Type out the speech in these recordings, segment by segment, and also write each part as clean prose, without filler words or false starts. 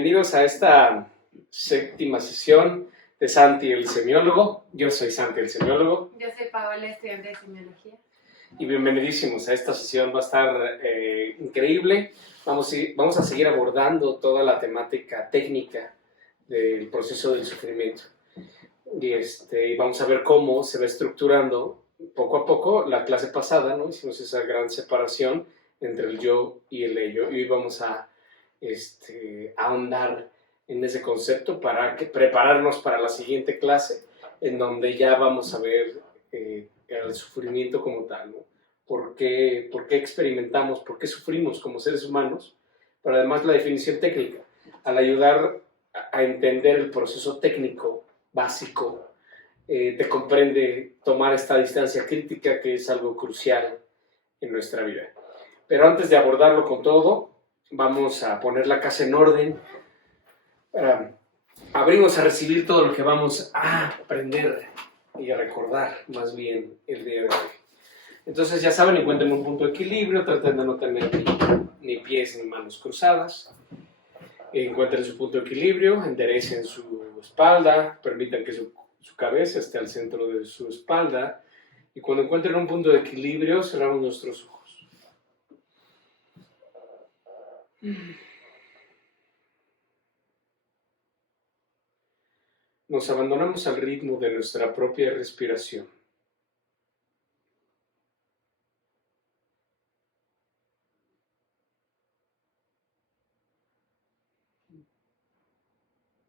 bienvenidos a esta séptima sesión de Santi el Semiólogo. Yo soy Santi el Semiólogo. Yo soy Paola, estudiante de Semiología. Y bienvenidísimos a esta sesión, va a estar increíble. Vamos a seguir abordando toda la temática técnica del proceso del sufrimiento. Y vamos a ver cómo se va estructurando poco a poco. La clase pasada, ¿no? Hicimos esa gran separación entre el yo y el ello. Y hoy vamos a ahondar en ese concepto para prepararnos para la siguiente clase, en donde ya vamos a ver el sufrimiento como tal, ¿no? ¿Por qué experimentamos, por qué sufrimos como seres humanos? Pero además la definición técnica, al ayudar a entender el proceso técnico básico, te comprende tomar esta distancia crítica que es algo crucial en nuestra vida. Pero antes de abordarlo con todo, vamos a poner la casa en orden para abrirnos a recibir todo lo que vamos a aprender y a recordar más bien el día de hoy. Entonces ya saben, encuentren un punto de equilibrio, traten de no tener ni pies ni manos cruzadas. Encuentren su punto de equilibrio, enderecen su espalda, permitan que su cabeza esté al centro de su espalda. Y cuando encuentren un punto de equilibrio, cerramos nuestros ojos. Nos abandonamos al ritmo de nuestra propia respiración.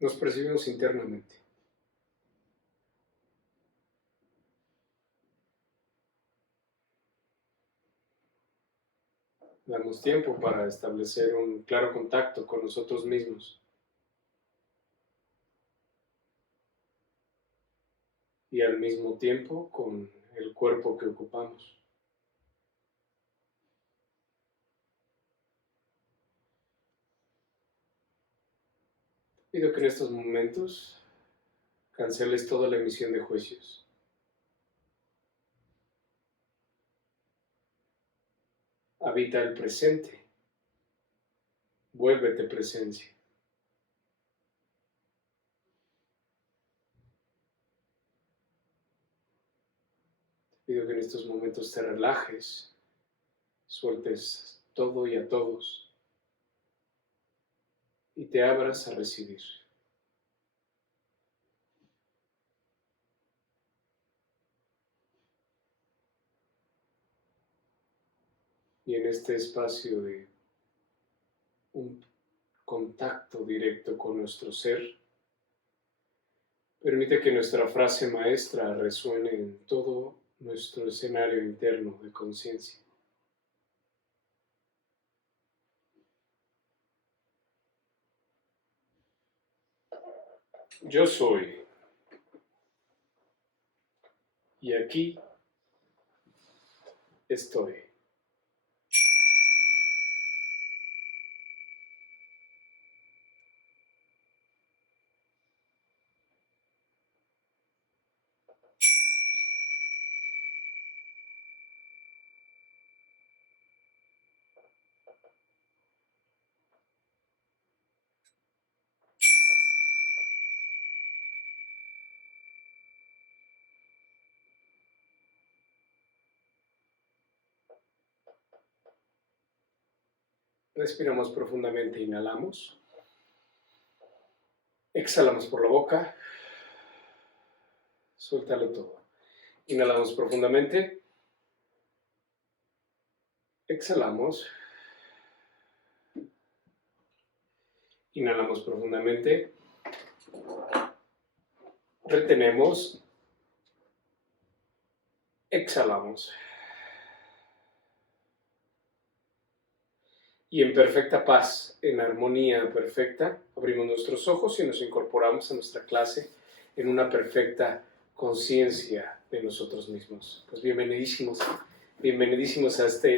Nos percibimos internamente. Damos tiempo para establecer un claro contacto con nosotros mismos. Y al mismo tiempo con el cuerpo que ocupamos. Pido que en estos momentos canceles toda la emisión de juicios. Habita el presente. Vuélvete presencia. Pido que en estos momentos te relajes, sueltes todo y a todos y te abras a recibir. Y en este espacio de un contacto directo con nuestro ser, permite que nuestra frase maestra resuene en todo nuestro escenario interno de conciencia. Yo soy, y aquí estoy. Respiramos profundamente, inhalamos. Exhalamos por la boca. Suéltalo todo. Inhalamos profundamente. Exhalamos. Inhalamos profundamente. Retenemos. Exhalamos. Y en perfecta paz, en armonía perfecta, abrimos nuestros ojos y nos incorporamos a nuestra clase en una perfecta conciencia de nosotros mismos. Pues bienvenidísimos a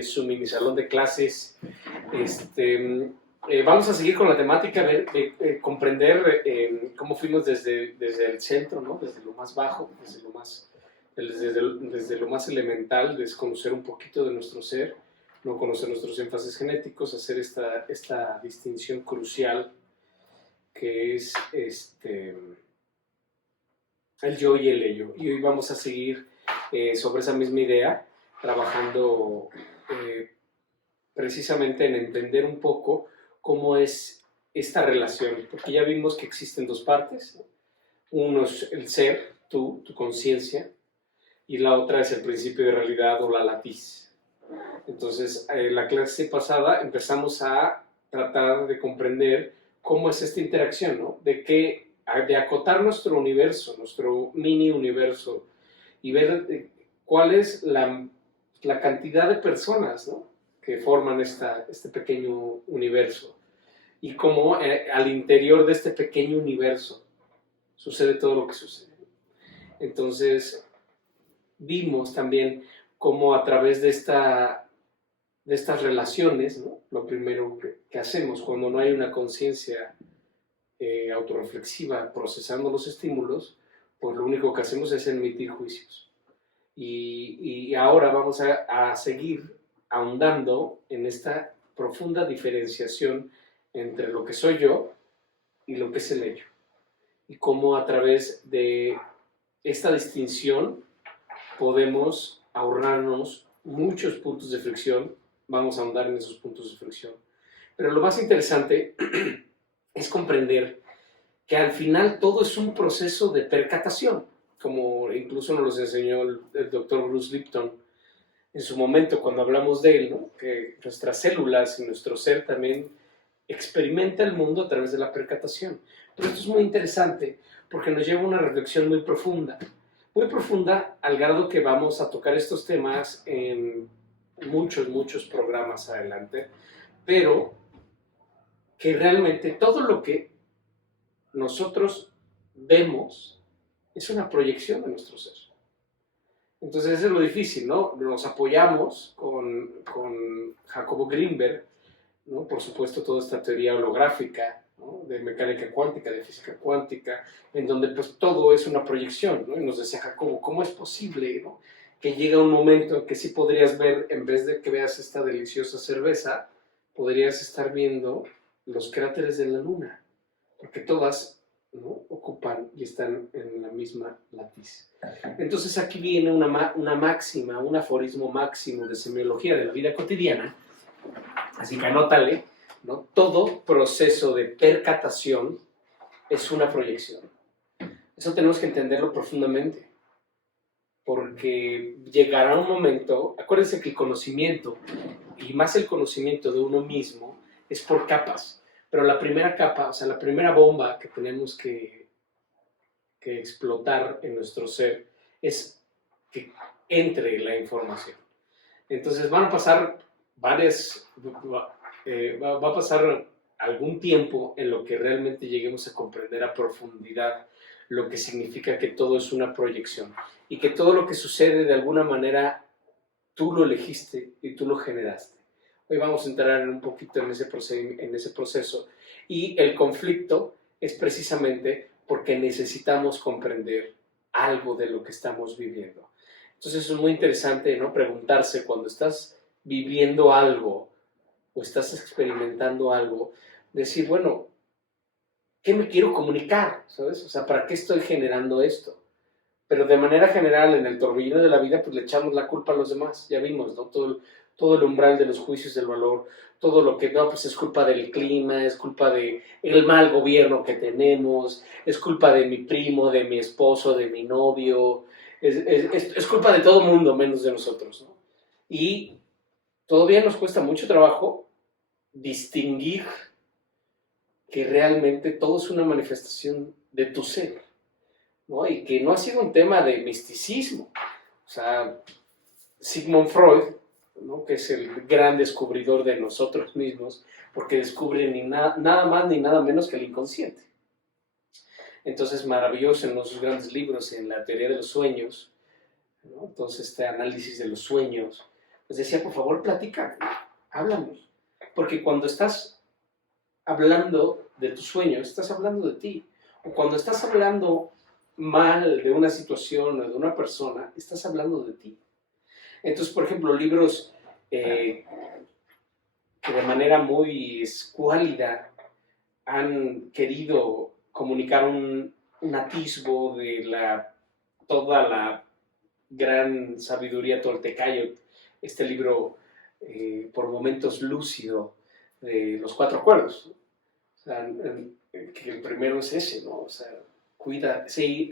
su mini salón de clases. Vamos a seguir con la temática de comprender cómo fuimos desde el centro, ¿no? Desde lo más bajo, desde lo más elemental, desconocer un poquito de nuestro ser, no conocer nuestros énfasis genéticos, hacer esta distinción crucial que es el yo y el ello. Y hoy vamos a seguir sobre esa misma idea, trabajando precisamente en entender un poco cómo es esta relación, porque ya vimos que existen dos partes, ¿no? Uno es el ser, tú, tu conciencia, y la otra es el principio de realidad o la latiz. Entonces, en la clase pasada empezamos a tratar de comprender cómo es esta interacción, ¿no? De acotar nuestro universo, nuestro mini universo, y ver cuál es la cantidad de personas, ¿no?, que forman este pequeño universo, y cómo al interior de este pequeño universo sucede todo lo que sucede. Entonces, vimos también cómo a través de estas relaciones, ¿no?, lo primero que hacemos cuando no hay una conciencia autorreflexiva procesando los estímulos, pues lo único que hacemos es emitir juicios. Y ahora vamos a seguir ahondando en esta profunda diferenciación entre lo que soy yo y lo que es el ello. Y cómo a través de esta distinción podemos ahorrarnos muchos puntos de fricción. Vamos a ahondar en esos puntos de fricción. Pero lo más interesante es comprender que al final todo es un proceso de percatación, como incluso nos lo enseñó el doctor Bruce Lipton en su momento cuando hablamos de él, ¿no?, que nuestras células y nuestro ser también experimenta el mundo a través de la percatación. Pero esto es muy interesante porque nos lleva a una reflexión muy profunda al grado que vamos a tocar estos temas en muchos programas adelante, pero que realmente todo lo que nosotros vemos es una proyección de nuestro ser. Entonces eso es lo difícil, ¿no? Nos apoyamos con Jacobo Grinberg, ¿no?, por supuesto toda esta teoría holográfica, ¿no?, de mecánica cuántica, de física cuántica, en donde pues todo es una proyección, ¿no? Y nos decía Jacobo, ¿cómo es posible, ¿no?, que llega un momento en que sí podrías ver, en vez de que veas esta deliciosa cerveza, podrías estar viendo los cráteres de la luna, porque todas, ¿no?, ocupan y están en la misma latiz. Entonces aquí viene una máxima, un aforismo máximo de semiología de la vida cotidiana, así que anótale, ¿no? Todo proceso de percatación es una proyección. Eso tenemos que entenderlo profundamente, porque llegará un momento, acuérdense que el conocimiento, y más el conocimiento de uno mismo, es por capas. Pero la primera capa, o sea, la primera bomba que tenemos que explotar en nuestro ser es que entre la información. Entonces van a pasar va a pasar algún tiempo en lo que realmente lleguemos a comprender a profundidad lo que significa que todo es una proyección y que todo lo que sucede de alguna manera tú lo elegiste y tú lo generaste. Hoy vamos a entrar un poquito en ese proceso, y el conflicto es precisamente porque necesitamos comprender algo de lo que estamos viviendo. Entonces es muy interesante, ¿no?, preguntarse cuando estás viviendo algo o estás experimentando algo, decir, bueno, ¿qué me quiero comunicar? ¿Sabes? O sea, ¿para qué estoy generando esto? Pero de manera general, en el torbellino de la vida, pues le echamos la culpa a los demás. Ya vimos, ¿no?, todo el umbral de los juicios del valor, todo lo que, no, pues es culpa del clima, es culpa del mal gobierno que tenemos, es culpa de mi primo, de mi esposo, de mi novio, es culpa de todo el mundo menos de nosotros, ¿no? Y todavía nos cuesta mucho trabajo distinguir que realmente todo es una manifestación de tu ser, ¿no? Y que no ha sido un tema de misticismo. O sea, Sigmund Freud, ¿no?, que es el gran descubridor de nosotros mismos, porque descubre nada más ni nada menos que el inconsciente. Entonces, maravilloso en sus grandes libros, en la teoría de los sueños, ¿no?, entonces este análisis de los sueños, pues decía, por favor, platica, háblanos, porque cuando estás hablando de tus sueños, estás hablando de ti, o cuando estás hablando mal de una situación o de una persona, estás hablando de ti. Entonces, por ejemplo, libros que de manera muy escuálida han querido comunicar un atisbo de toda la gran sabiduría toltecayo, este libro por momentos lúcido de los cuatro acuerdos. O sea, que el primero es ese, ¿no? O sea, cuida, sé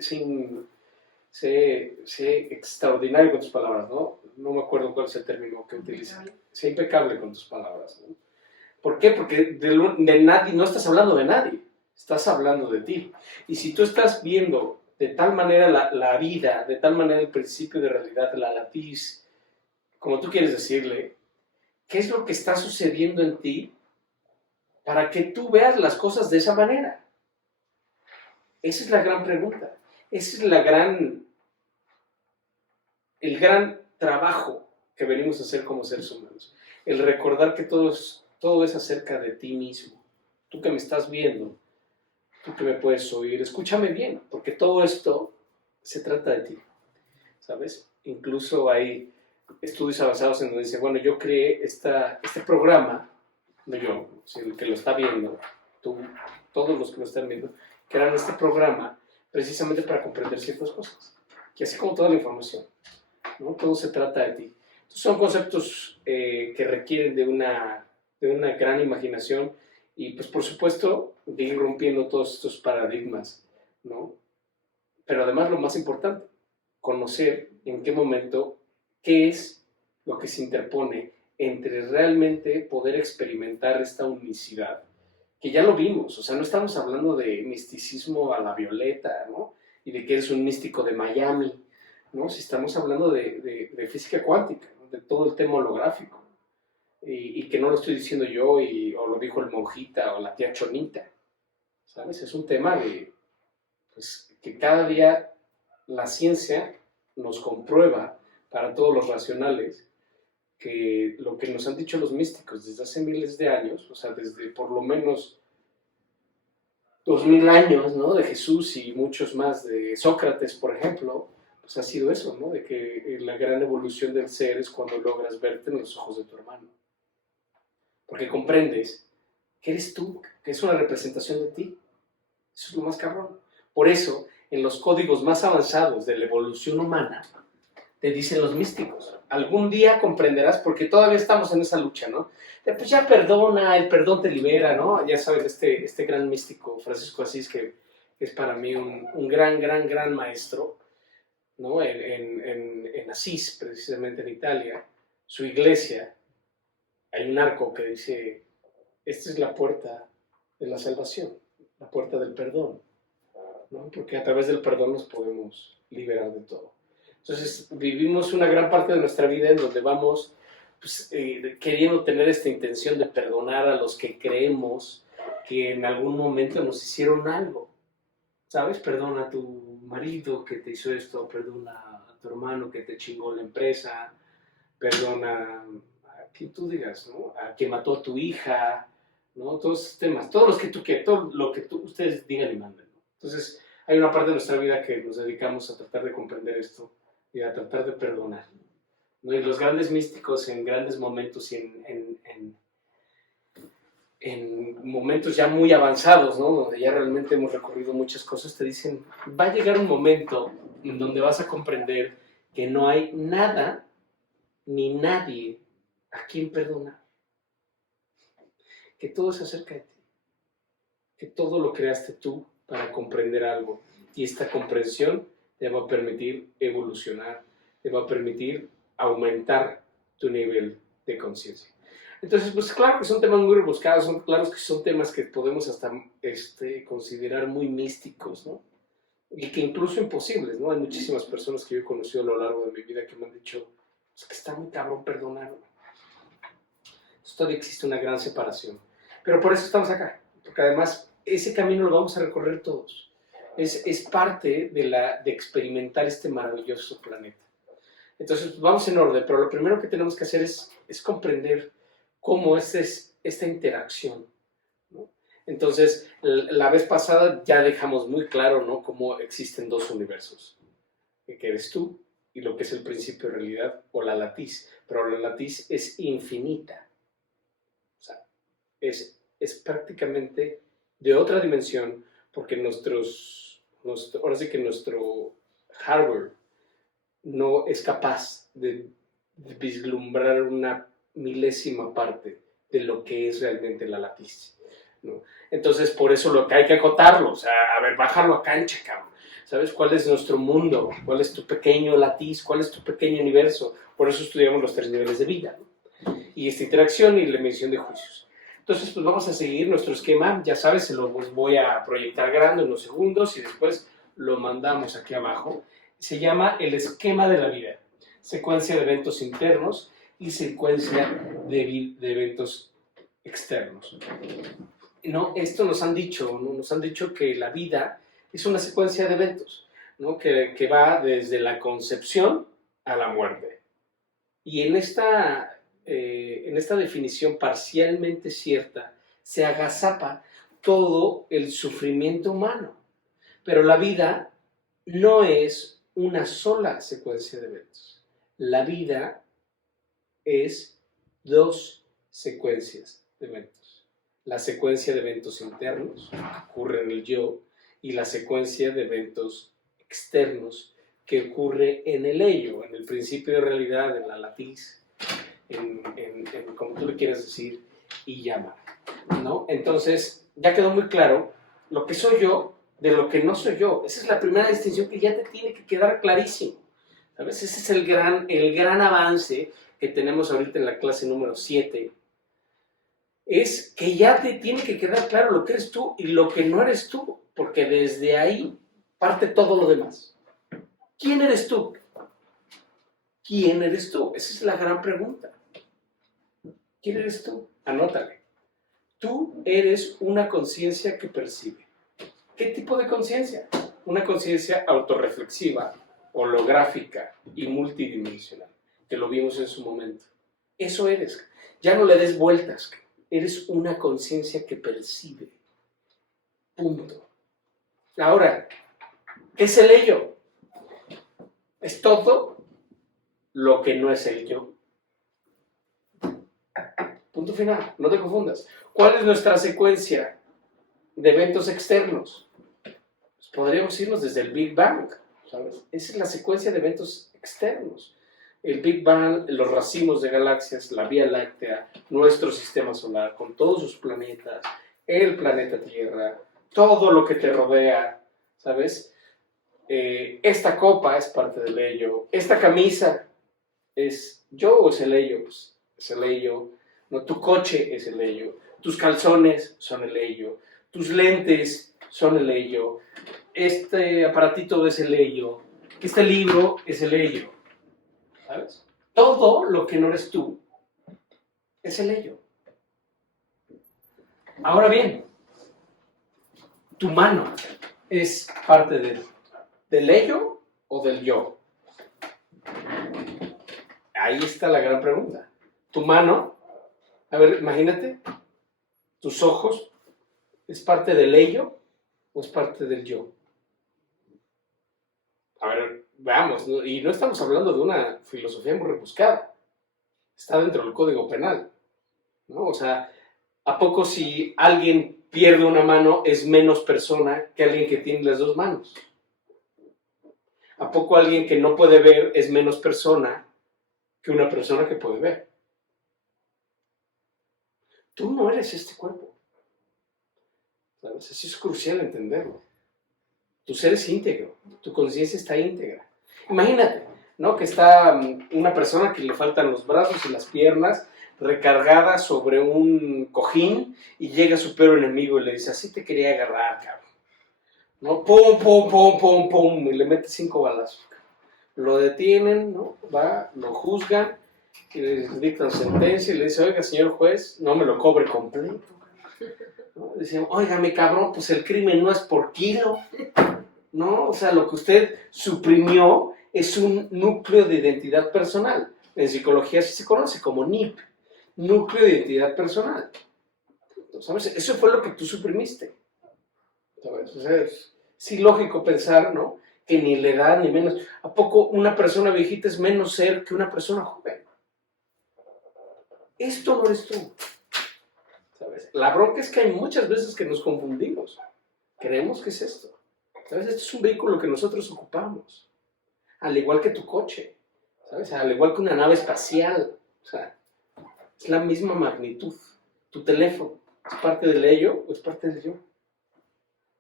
extraordinario con tus palabras, ¿no? No me acuerdo cuál es el término que utiliza. Sé impecable con tus palabras, ¿no? ¿Por qué? Porque de nadie, no estás hablando de nadie, estás hablando de ti. Y si tú estás viendo de tal manera la vida, de tal manera el principio de realidad, la latiz, como tú quieres decirle, ¿qué es lo que está sucediendo en ti para que tú veas las cosas de esa manera? Esa es la gran pregunta. Ese es el gran trabajo que venimos a hacer como seres humanos. El recordar que todo es acerca de ti mismo. Tú que me estás viendo, tú que me puedes oír, escúchame bien, porque todo esto se trata de ti, ¿sabes? Incluso hay estudios avanzados en donde dice, bueno, yo creé este programa, no yo, sino el que lo está viendo, tú, todos los que lo están viendo, crearon este programa precisamente para comprender ciertas cosas, y así como toda la información, ¿no? Todo se trata de ti. Entonces son conceptos que requieren de una gran imaginación y pues por supuesto de ir rompiendo todos estos paradigmas, ¿no? Pero además lo más importante, conocer en qué momento, qué es lo que se interpone entre realmente poder experimentar esta unicidad, que ya lo vimos, o sea, no estamos hablando de misticismo a la violeta, ¿no? Y de que eres un místico de Miami, ¿no? Si estamos hablando de física cuántica, ¿no? De todo el tema holográfico, y que no lo estoy diciendo yo, o lo dijo el monjita o la tía Chonita, ¿sabes? Es un tema pues, que cada día la ciencia nos comprueba para todos los racionales que lo que nos han dicho los místicos desde hace miles de años, o sea, desde por lo menos 2000 años, ¿no? De Jesús y muchos más, de Sócrates, por ejemplo, pues ha sido eso, ¿no? De que la gran evolución del ser es cuando logras verte en los ojos de tu hermano. Porque comprendes que eres tú, que es una representación de ti. Eso es lo más cabrón. Por eso, en los códigos más avanzados de la evolución humana, te dicen los místicos, algún día comprenderás, porque todavía estamos en esa lucha, ¿no? Pues ya perdona, el perdón te libera, ¿no? Ya sabes, este gran místico, Francisco Asís, que es para mí un gran maestro, ¿no? En Asís, precisamente en Italia, su iglesia, hay un arco que dice, esta es la puerta de la salvación, la puerta del perdón, ¿no? Porque a través del perdón nos podemos liberar de todo. Entonces vivimos una gran parte de nuestra vida en donde vamos pues, queriendo tener esta intención de perdonar a los que creemos que en algún momento nos hicieron algo, ¿sabes? Perdona a tu marido que te hizo esto, perdona a tu hermano que te chingó la empresa, perdona a quien tú digas, ¿no? A quien mató a tu hija, ¿no? Todos esos temas, todos los que tú quieras, todo lo que ustedes digan y manden, ¿no? Entonces hay una parte de nuestra vida que nos dedicamos a tratar de comprender esto y a tratar de perdonar, ¿no? Y los grandes místicos en grandes momentos y en momentos ya muy avanzados, ¿no? Donde ya realmente hemos recorrido muchas cosas, te dicen, va a llegar un momento en donde vas a comprender que no hay nada ni nadie a quien perdonar, que todo es acerca de ti, que todo lo creaste tú para comprender algo y esta comprensión te va a permitir evolucionar, te va a permitir aumentar tu nivel de conciencia. Entonces, pues claro que son temas muy rebuscados, claro que son temas que podemos hasta considerar muy místicos, ¿no? Y que incluso imposibles, ¿no? Hay muchísimas personas que yo he conocido a lo largo de mi vida que me han dicho, es que está muy cabrón perdonar. Entonces, todavía existe una gran separación. Pero por eso estamos acá, porque además ese camino lo vamos a recorrer todos. Es parte de experimentar este maravilloso planeta. Entonces, vamos en orden, pero lo primero que tenemos que hacer es comprender cómo es esta interacción, ¿no? Entonces, la vez pasada ya dejamos muy claro, ¿no? Cómo existen dos universos, que eres tú y lo que es el principio de realidad o la latiz, pero la latiz es infinita, o sea, es prácticamente de otra dimensión, porque ahora sí que nuestro hardware no es capaz de vislumbrar una milésima parte de lo que es realmente la latiz, ¿no? Entonces, por eso lo que hay que acotarlo, o sea, a ver, bájalo a cancha, cabrón. ¿Sabes cuál es nuestro mundo? ¿Cuál es tu pequeño latiz? ¿Cuál es tu pequeño universo? Por eso estudiamos los 3 niveles de vida, ¿no? Y esta interacción y la medición de juicios. Entonces, pues vamos a seguir nuestro esquema. Ya sabes, se lo voy a proyectar grande en unos segundos y después lo mandamos aquí abajo. Se llama el esquema de la vida. Secuencia de eventos internos y secuencia de eventos externos. ¿No? Esto nos han dicho, ¿no? Nos han dicho que la vida es una secuencia de eventos, ¿no? que va desde la concepción a la muerte. Y en esta definición parcialmente cierta se agazapa todo el sufrimiento humano. Pero la vida no es una sola secuencia de eventos. La vida es 2 secuencias de eventos. La secuencia de eventos internos, que ocurre en el yo, y la secuencia de eventos externos, que ocurre en el ello, en el principio de realidad, en la latiz, en como tú le quieras decir, y llama, ¿no? Entonces, ya quedó muy claro lo que soy yo de lo que no soy yo. Esa es la primera distinción que ya te tiene que quedar clarísimo, ¿sabes? Ese es el gran avance que tenemos ahorita en la clase número 7, es que ya te tiene que quedar claro lo que eres tú y lo que no eres tú, porque desde ahí parte todo lo demás. ¿Quién eres tú? ¿Quién eres tú? Esa es la gran pregunta. ¿Quién eres tú? Anótale. Tú eres una conciencia que percibe. ¿Qué tipo de conciencia? Una conciencia autorreflexiva, holográfica y multidimensional, que lo vimos en su momento. Eso eres. Ya no le des vueltas. Eres una conciencia que percibe. Punto. Ahora, ¿qué es el ello? Es todo lo que no es el yo. Punto final, no te confundas. ¿Cuál es nuestra secuencia de eventos externos? Pues podríamos irnos desde el Big Bang, ¿sabes? Esa es la secuencia de eventos externos. El Big Bang, los racimos de galaxias, la Vía Láctea, nuestro sistema solar, con todos sus planetas, el planeta Tierra, todo lo que te rodea, ¿sabes? Esta copa es parte del ello, esta camisa es yo o es el ello, pues es el ello, no, tu coche es el ello, tus calzones son el ello, tus lentes son el ello, este aparatito es el ello, este libro es el ello, ¿sabes? Todo lo que no eres tú es el ello. Ahora bien, tu mano es parte del ello o del yo. Ahí está la gran pregunta. Tu mano, a ver, imagínate, tus ojos, ¿es parte del ello o es parte del yo? A ver, veamos, ¿no? Y no estamos hablando de una filosofía muy rebuscada. Está dentro del Código Penal, ¿no? O sea, ¿a poco si alguien pierde una mano es menos persona que alguien que tiene las 2 manos? ¿A poco alguien que no puede ver es menos persona que una persona que puede ver? Tú no eres este cuerpo, ¿sabes? Eso es crucial entenderlo. Tu ser es íntegro, tu conciencia está íntegra. Imagínate, ¿no? Que está una persona que le faltan los brazos y las piernas recargada sobre un cojín y llega su peor enemigo y le dice, así te quería agarrar, cabrón. ¿No? Pum, pum, pum, pum, pum, y le mete 5 balazos. Lo detienen, ¿no? Va, lo juzgan, y le dictan sentencia y le dice, oiga, señor juez, no me lo cobre completo. ¿No? Dice, oiga, mi cabrón, pues el crimen no es por kilo. No, o sea, lo que usted suprimió es un núcleo de identidad personal. En psicología se conoce como NIP, núcleo de identidad personal. ¿Sabes? Eso fue lo que tú suprimiste. ¿Sabes? O sea, es ilógico pensar, ¿no? Que ni la edad ni menos. ¿A poco una persona viejita es menos ser que una persona joven? Esto no eres tú. ¿sabes? La bronca es que hay muchas veces que nos confundimos. Creemos que es esto. ¿Sabes? Esto es un vehículo que nosotros ocupamos. Al igual que tu coche. ¿Sabes? Al igual que una nave espacial. O sea, es la misma magnitud. Tu teléfono, ¿es parte del ello o es parte del yo?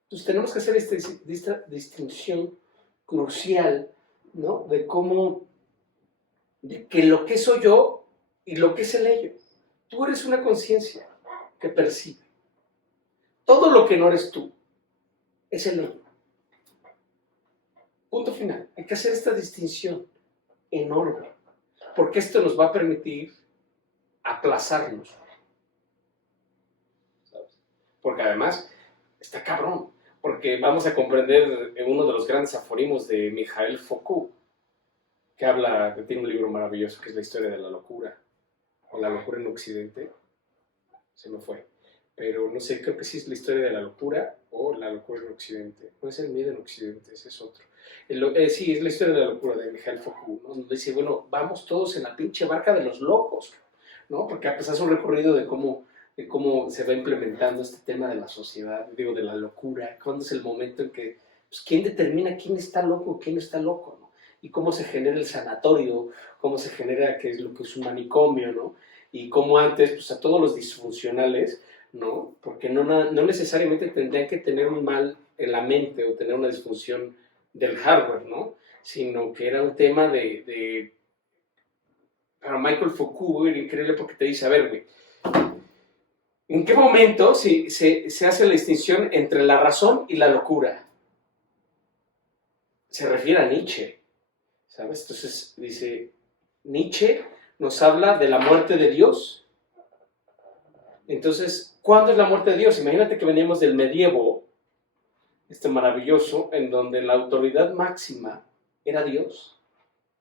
Entonces tenemos que hacer esta distinción crucial, ¿no? De cómo, de que lo que soy yo y lo que es el ello. Tú eres una conciencia que percibe. Todo lo que no eres tú es el ello. Punto final. Hay que hacer esta distinción enorme, porque esto nos va a permitir aplazarnos. ¿Sabes? Porque además está cabrón, porque vamos a comprender uno de los grandes aforismos de Mikhail Foucault, que tiene un libro maravilloso que es La historia de la locura, o La locura en Occidente, se me fue, pero no sé, creo que sí es La historia de la locura o La locura en Occidente, no es El miedo en Occidente, ese es otro. Sí, es La historia de la locura de Mikhail Foucault, ¿no? Donde dice, bueno, vamos todos en la pinche barca de los locos, ¿no? Porque hace un recorrido de cómo se va implementando este tema de la sociedad, digo, de la locura, cuándo es el momento en que, pues, quién determina quién está loco, quién no está loco, ¿no? Y cómo se genera el sanatorio, cómo se genera qué es lo que es un manicomio, ¿no? Y cómo antes, pues a todos los disfuncionales, ¿no? Porque no necesariamente tendrían que tener un mal en la mente o tener una disfunción del hardware, ¿no? Sino que era un tema para Michael Foucault era increíble porque te dice, a ver, güey, ¿en qué momento se hace la distinción entre la razón y la locura? Se refiere a Nietzsche, ¿sabes? Entonces dice, Nietzsche nos habla de la muerte de Dios. Entonces, ¿cuándo es la muerte de Dios? Imagínate que veníamos del medievo, maravilloso, en donde la autoridad máxima era Dios,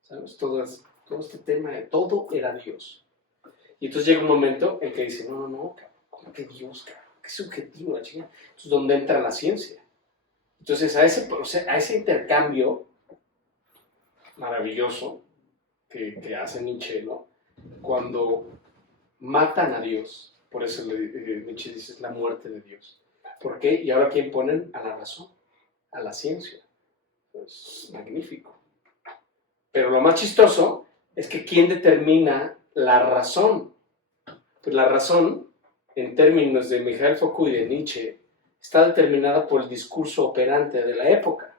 ¿sabes? Todo este tema de todo era Dios. Y entonces llega un momento en que dice, no, ¿cómo que Dios, cabrón? ¿Qué subjetivo, la chingada? Entonces, ¿dónde entra la ciencia? Entonces, a ese intercambio maravilloso que hace Nietzsche, ¿no? Cuando matan a Dios, por eso Nietzsche dice, es la muerte de Dios. ¿Por qué? Y ahora, ¿quién ponen? A la razón, a la ciencia. Es magnífico. Pero lo más chistoso es que ¿quién determina la razón? Pues la razón, en términos de Mikhail Foucault y de Nietzsche, está determinada por el discurso operante de la época.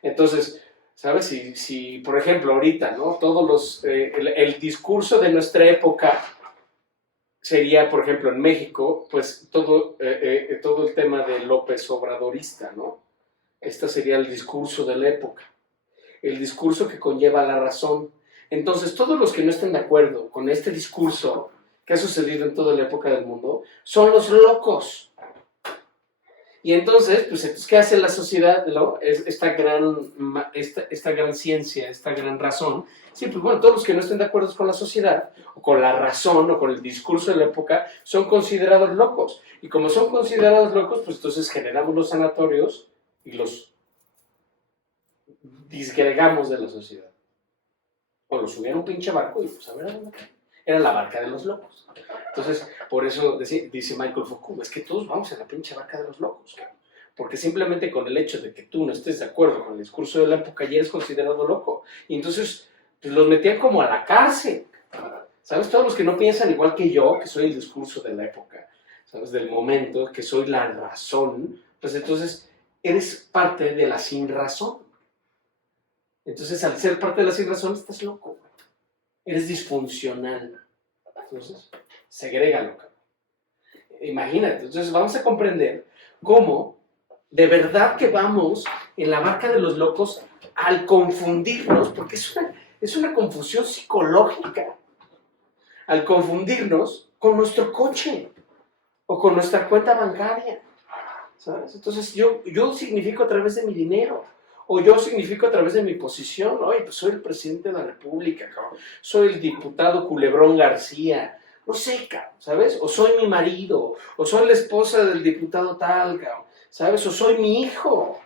Entonces, ¿sabes? Si por ejemplo, ahorita, ¿no? El discurso de nuestra época sería, por ejemplo, en México, pues todo el tema de López Obradorista, ¿no? Este sería el discurso de la época, el discurso que conlleva la razón. Entonces, todos los que no estén de acuerdo con este discurso que ha sucedido en toda la época del mundo, son los locos. Y entonces, ¿qué hace la sociedad? ¿No? Esta gran ciencia, esta gran razón. Sí, pues bueno, todos los que no estén de acuerdo con la sociedad, o con la razón, o con el discurso de la época, son considerados locos. Y como son considerados locos, pues entonces generamos los sanatorios y los disgregamos de la sociedad. O los subían a un pinche barco y pues a ver a dónde cae. Era la barca de los locos. Entonces, por eso dice Michael Foucault, es que todos vamos en la pinche barca de los locos. Porque simplemente con el hecho de que tú no estés de acuerdo con el discurso de la época ya eres considerado loco. Y entonces pues, los metían como a la cárcel. ¿Sabes? Todos los que no piensan igual que yo, que soy el discurso de la época, ¿sabes? Del momento, que soy la razón, pues entonces eres parte de la sin razón. Entonces, al ser parte de la sin razón, estás loco. Eres disfuncional. Entonces, segrégalo. Imagínate. Entonces, vamos a comprender cómo de verdad que vamos en la barca de los locos al confundirnos, porque es una confusión psicológica, al confundirnos con nuestro coche o con nuestra cuenta bancaria, ¿sabes? Entonces, yo significo a través de mi dinero. O yo significo a través de mi posición, oye, pues soy el presidente de la República, cabrón. Soy el diputado Culebrón García, no sé, cabrón, ¿sabes? O soy mi marido, o soy la esposa del diputado tal, cabrón, ¿sabes? O soy mi hijo.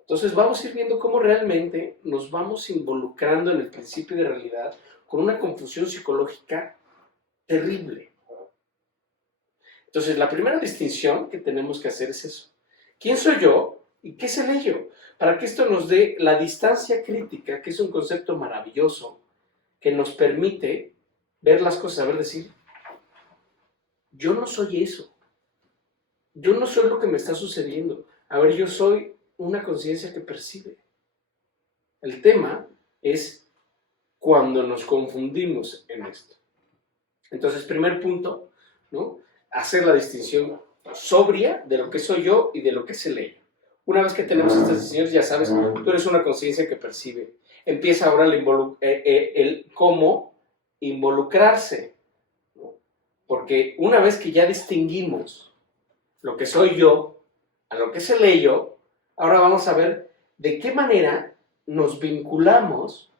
Entonces vamos a ir viendo cómo realmente nos vamos involucrando en el principio de realidad con una confusión psicológica terrible. Entonces, la primera distinción que tenemos que hacer es eso. ¿Quién soy yo y qué es el ello? Para que esto nos dé la distancia crítica, que es un concepto maravilloso, que nos permite ver las cosas, saber decir, yo no soy eso. Yo no soy lo que me está sucediendo. A ver, yo soy una conciencia que percibe. El tema es cuando nos confundimos en esto. Entonces, primer punto, ¿no? Hacer la distinción sobria de lo que soy yo y de lo que es el ello. Una vez que tenemos estas distinciones, ya sabes, tú eres una conciencia que percibe. Empieza ahora el cómo involucrarse, ¿no? Porque una vez que ya distinguimos lo que soy yo a lo que es el ello, ahora vamos a ver de qué manera nos vinculamos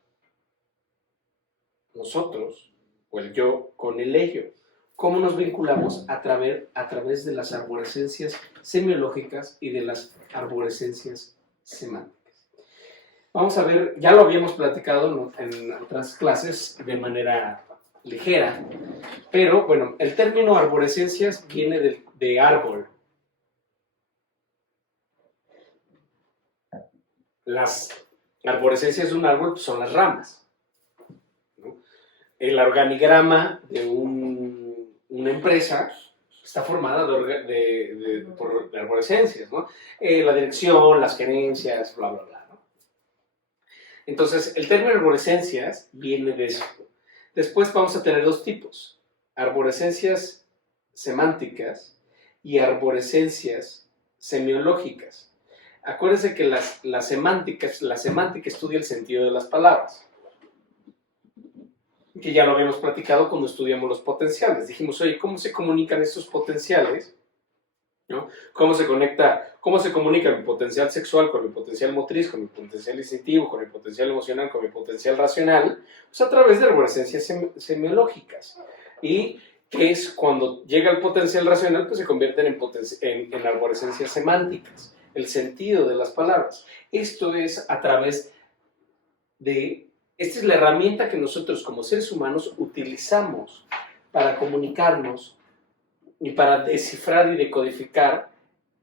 nosotros o el yo con el ello. ¿Cómo nos vinculamos? A través de las arborescencias semiológicas y de las arborescencias semánticas. Vamos a ver, ya lo habíamos platicado en otras clases de manera ligera, pero bueno, el término arborescencias viene de árbol. Las arborescencias de un árbol son las ramas, ¿no? El organigrama de una empresa está formada por arborescencias, ¿no? La dirección, las gerencias, bla, bla, bla, ¿no? Entonces, el término arborescencias viene de eso. Después vamos a tener dos tipos, arborescencias semánticas y arborescencias semiológicas. Acuérdense que la semántica estudia el sentido de las palabras, que ya lo habíamos platicado cuando estudiamos los potenciales. Dijimos, oye, ¿cómo se comunican estos potenciales? ¿No? ¿Cómo se comunica mi potencial sexual con mi potencial motriz, con mi potencial instintivo, con mi potencial emocional, con mi potencial racional? Pues a través de arborescencias semiológicas. Y que es cuando llega el potencial racional, pues se convierten en arborescencias semánticas, el sentido de las palabras. Esto es a través de... Esta es la herramienta que nosotros como seres humanos utilizamos para comunicarnos y para descifrar y decodificar,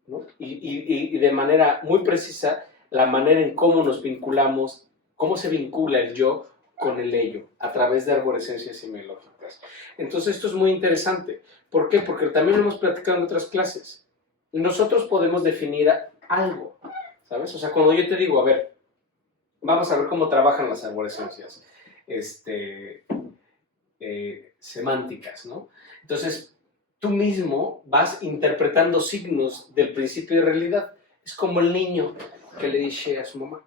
¿no? y de manera muy precisa la manera en cómo nos vinculamos, cómo se vincula el yo con el ello, a través de arborescencias semiológicas. Entonces esto es muy interesante. ¿Por qué? Porque también lo hemos platicado en otras clases. Nosotros podemos definir algo, ¿sabes? O sea, cuando yo te digo, a ver, vamos a ver cómo trabajan las arborescencias semánticas, ¿no? Entonces, tú mismo vas interpretando signos del principio de realidad. Es como el niño que le dice a su mamá,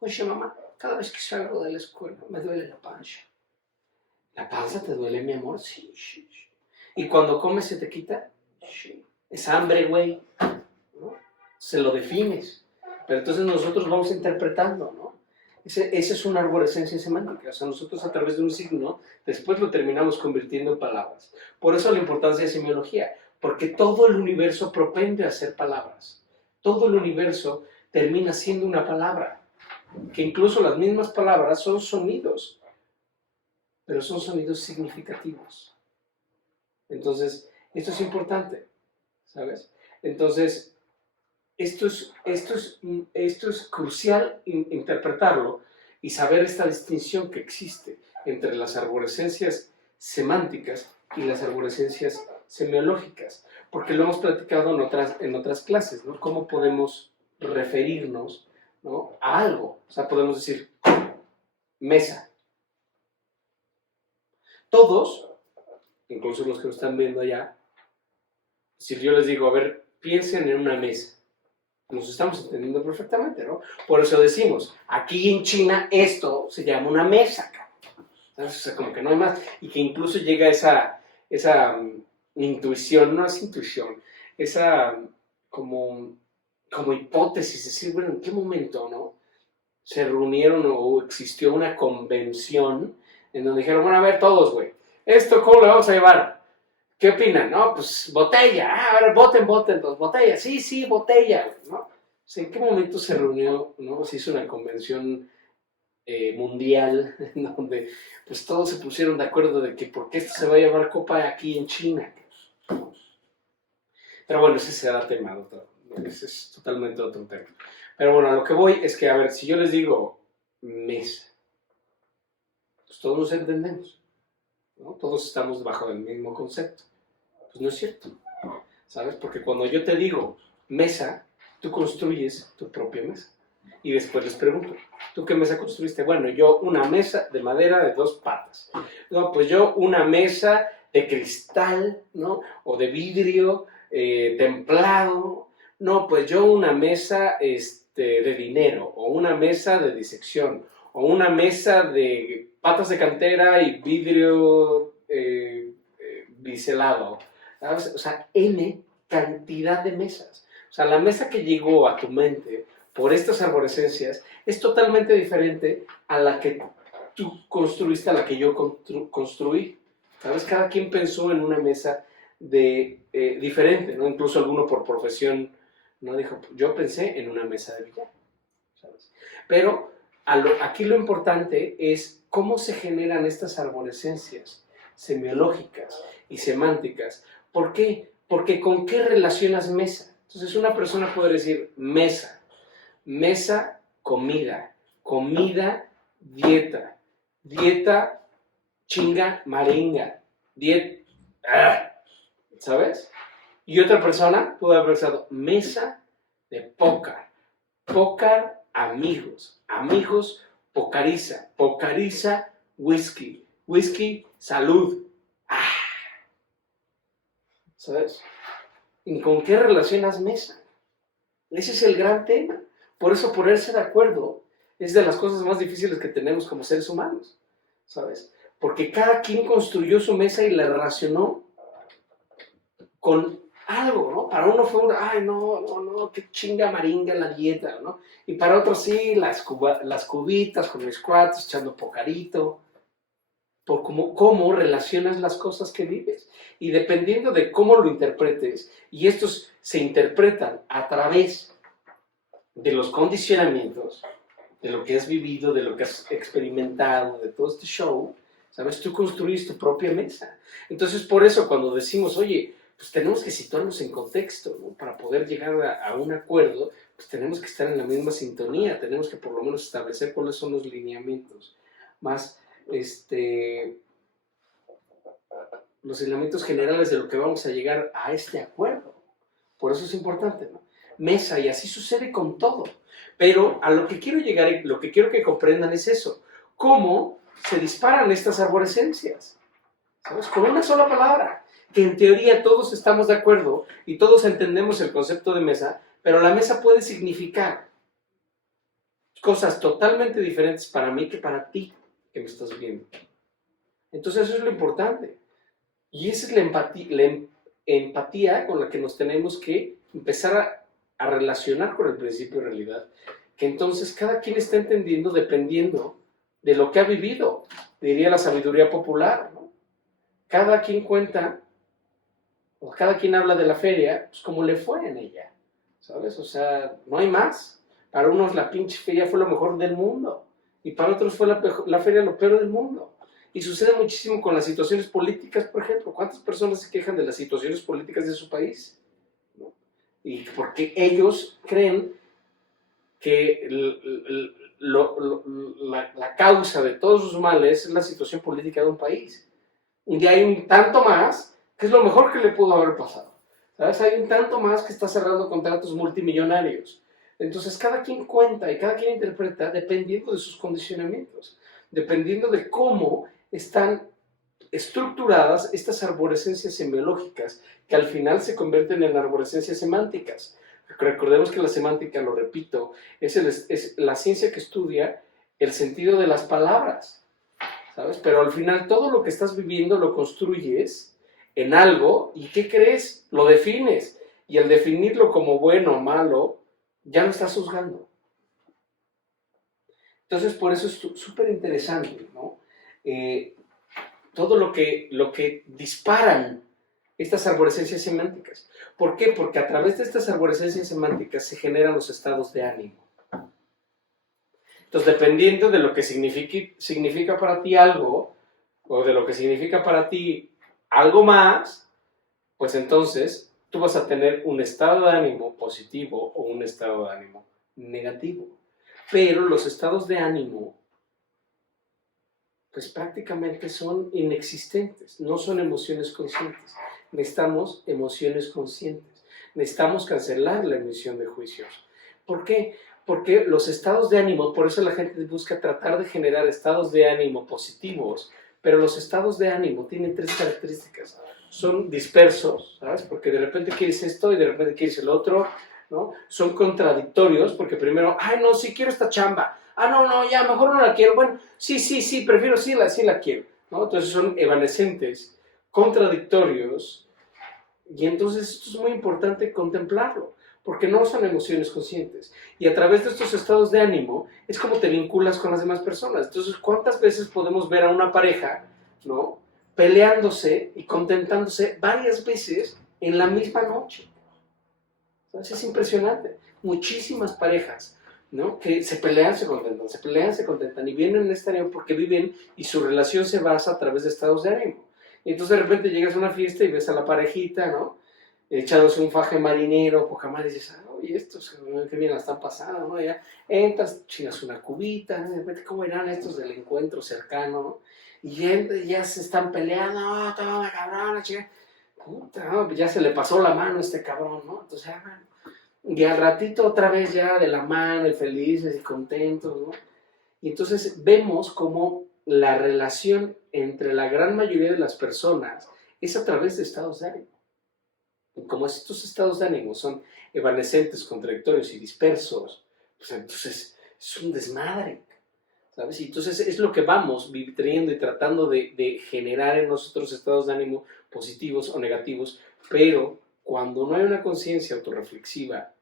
oye mamá, cada vez que salgo de la escuela me duele la panza. ¿La panza te duele, mi amor? Sí, sí, sí. ¿Y cuando comes se te quita? Sí. Es hambre, güey, ¿no? Se lo defines. Pero entonces nosotros vamos interpretando, ¿no? Esa es una arborescencia semántica. O sea, nosotros a través de un signo, después lo terminamos convirtiendo en palabras. Por eso la importancia de semiología, porque todo el universo propende a ser palabras. Todo el universo termina siendo una palabra, que incluso las mismas palabras son sonidos, pero son sonidos significativos. Entonces, esto es importante, ¿sabes? Entonces, esto es crucial interpretarlo y saber esta distinción que existe entre las arborescencias semánticas y las arborescencias semiológicas, porque lo hemos platicado en otras clases, ¿no? Cómo podemos referirnos, ¿no?, a algo. O sea, podemos decir, mesa. Todos, incluso los que nos están viendo allá, si yo les digo, a ver, piensen en una mesa, nos estamos entendiendo perfectamente, ¿no? Por eso decimos, aquí en China esto se llama una mesa, cabrón. O sea, como que no hay más. Y que incluso llega esa intuición, no es intuición, esa como hipótesis, decir, bueno, ¿en qué momento, no? Se reunieron o existió una convención en donde dijeron, bueno, a ver todos, güey, ¿esto cómo lo vamos a llevar? ¿Qué opinan? No, pues botella. A ver, voten, dos botellas. Sí, botella, ¿no? O sea, ¿en qué momento se reunió, no? Se hizo una convención mundial en donde pues todos se pusieron de acuerdo de que por qué esto se va a llamar copa aquí en China. Pero bueno, ese será tema de otro, ese es totalmente otro tema. Pero bueno, a lo que voy es que, a ver, si yo les digo mesa, pues todos nos entendemos, ¿no? Todos estamos bajo el mismo concepto. Pues no es cierto, ¿sabes? Porque cuando yo te digo mesa, tú construyes tu propia mesa. Y después les pregunto, ¿tú qué mesa construiste? Bueno, yo una mesa de madera de 2 patas. No, pues yo una mesa de cristal, ¿no? O de vidrio templado. No, pues yo una mesa de dinero, o una mesa de disección, o una mesa de patas de cantera y vidrio biselado, ¿sabes? O sea, N cantidad de mesas. O sea, la mesa que llegó a tu mente por estas arborescencias es totalmente diferente a la que tú construiste, a la que yo construí. ¿Sabes? Cada quien pensó en una mesa diferente, ¿no? Incluso alguno por profesión, ¿no? Dijo, yo pensé en una mesa de billar, ¿sabes? Pero aquí lo importante es cómo se generan estas arborescencias semiológicas y semánticas. ¿Por qué? Porque ¿con qué relacionas mesa? Entonces una persona puede decir mesa, mesa, comida, comida, dieta, dieta, chinga, maringa, dieta, ¿sabes? Y otra persona puede haber pensado mesa de póker, póker, amigos, amigos, pocariza, pocariza, whisky, whisky, salud. ¿Sabes? ¿Y con qué relacionas mesa? Ese es el gran tema. Por eso ponerse de acuerdo es de las cosas más difíciles que tenemos como seres humanos, ¿sabes? Porque cada quien construyó su mesa y la relacionó con algo, ¿no? Para uno fue ay, no, qué chinga maringa la dieta, ¿no? Y para otros sí, las cubitas con mis cuates echando pocarito, por cómo relacionas las cosas que vives. Y dependiendo de cómo lo interpretes, y estos se interpretan a través de los condicionamientos, de lo que has vivido, de lo que has experimentado, de todo este show, ¿sabes? Tú construyes tu propia mesa. Entonces, por eso cuando decimos, oye, pues tenemos que situarnos en contexto, ¿no? Para poder llegar a un acuerdo, pues tenemos que estar en la misma sintonía, tenemos que por lo menos establecer cuáles son los lineamientos más, los lineamientos generales de lo que vamos a llegar a este acuerdo. Por eso es importante, ¿no? Mesa, y así sucede con todo. Pero a lo que quiero llegar, lo que quiero que comprendan es eso. ¿Cómo se disparan estas arborescencias? ¿Sabes? Con una sola palabra. Que en teoría todos estamos de acuerdo y todos entendemos el concepto de mesa, pero la mesa puede significar cosas totalmente diferentes para mí que para ti que me estás viendo. Entonces eso es lo importante. Y esa es la empatía con la que nos tenemos que empezar a relacionar con el principio de realidad. Que entonces cada quien está entendiendo dependiendo de lo que ha vivido, diría la sabiduría popular, ¿no? Cada quien cuenta, o cada quien habla de la feria, pues como le fue en ella, ¿sabes? O sea, no hay más. Para unos la pinche feria fue lo mejor del mundo, y para otros fue la feria lo peor del mundo. Y sucede muchísimo con las situaciones políticas, por ejemplo. ¿Cuántas personas se quejan de las situaciones políticas de su país? ¿No? Y porque ellos creen que la causa de todos sus males es la situación política de un país. Y hay un tanto más que es lo mejor que le pudo haber pasado. ¿Sabes? Hay un tanto más que está cerrando contratos multimillonarios. Entonces cada quien cuenta y cada quien interpreta dependiendo de sus condicionamientos, dependiendo de cómo están estructuradas estas arborescencias semiológicas que al final se convierten en arborescencias semánticas. Recordemos que la semántica, lo repito, es la ciencia que estudia el sentido de las palabras, ¿sabes? Pero al final todo lo que estás viviendo lo construyes en algo y ¿qué crees? Lo defines. Y al definirlo como bueno o malo, ya lo estás juzgando. Entonces por eso es súper interesante, ¿no? Todo lo que disparan estas arborescencias semánticas. ¿Por qué? Porque a través de estas arborescencias semánticas se generan los estados de ánimo. Entonces, dependiendo de lo que significa para ti algo, o de lo que significa para ti algo más, pues entonces tú vas a tener un estado de ánimo positivo o un estado de ánimo negativo. Pero los estados de ánimo, pues prácticamente son inexistentes, no son emociones conscientes. Necesitamos emociones conscientes. Necesitamos cancelar la emisión de juicios. ¿Por qué? Porque los estados de ánimo, por eso la gente busca tratar de generar estados de ánimo positivos, pero los estados de ánimo tienen tres características. Son dispersos, ¿sabes? Porque de repente quieres esto y de repente quieres el otro, ¿no? Son contradictorios, porque primero, ay, no, sí quiero esta chamba. Ah, no, ya, mejor no la quiero. Bueno, sí, prefiero sí la quiero, ¿no? Entonces son evanescentes, contradictorios, y entonces esto es muy importante contemplarlo, porque no son emociones conscientes. Y a través de estos estados de ánimo es como te vinculas con las demás personas. Entonces, ¿cuántas veces podemos ver a una pareja, ¿no?, peleándose y contentándose varias veces en la misma noche? Entonces es impresionante. Muchísimas parejas, ¿no?, que se pelean, se contentan y vienen en este ánimo porque viven y su relación se basa a través de estados de ánimo. Y entonces de repente llegas a una fiesta y ves a la parejita, ¿no?, echándose un faje marinero, poca madre, y dices, oye, estos que bien la están pasando, ¿no? Ya entras, chingas una cubita, ¿no? De repente, ¿cómo irán estos del encuentro cercano, ¿no? Y ya se están peleando, oh, toma, cabrón, chica. Puta, ¿no? Ya se le pasó la mano a este cabrón, ¿no? Entonces, y al ratito otra vez ya de la mano y felices y contentos, ¿no? Y entonces vemos cómo la relación entre la gran mayoría de las personas es a través de estados de ánimo. Y como estos estados de ánimo son evanescentes, contradictorios y dispersos, pues entonces es un desmadre, ¿sabes? Y entonces es lo que vamos viviendo y tratando de generar en nosotros estados de ánimo positivos o negativos, pero cuando no hay una conciencia autorreflexiva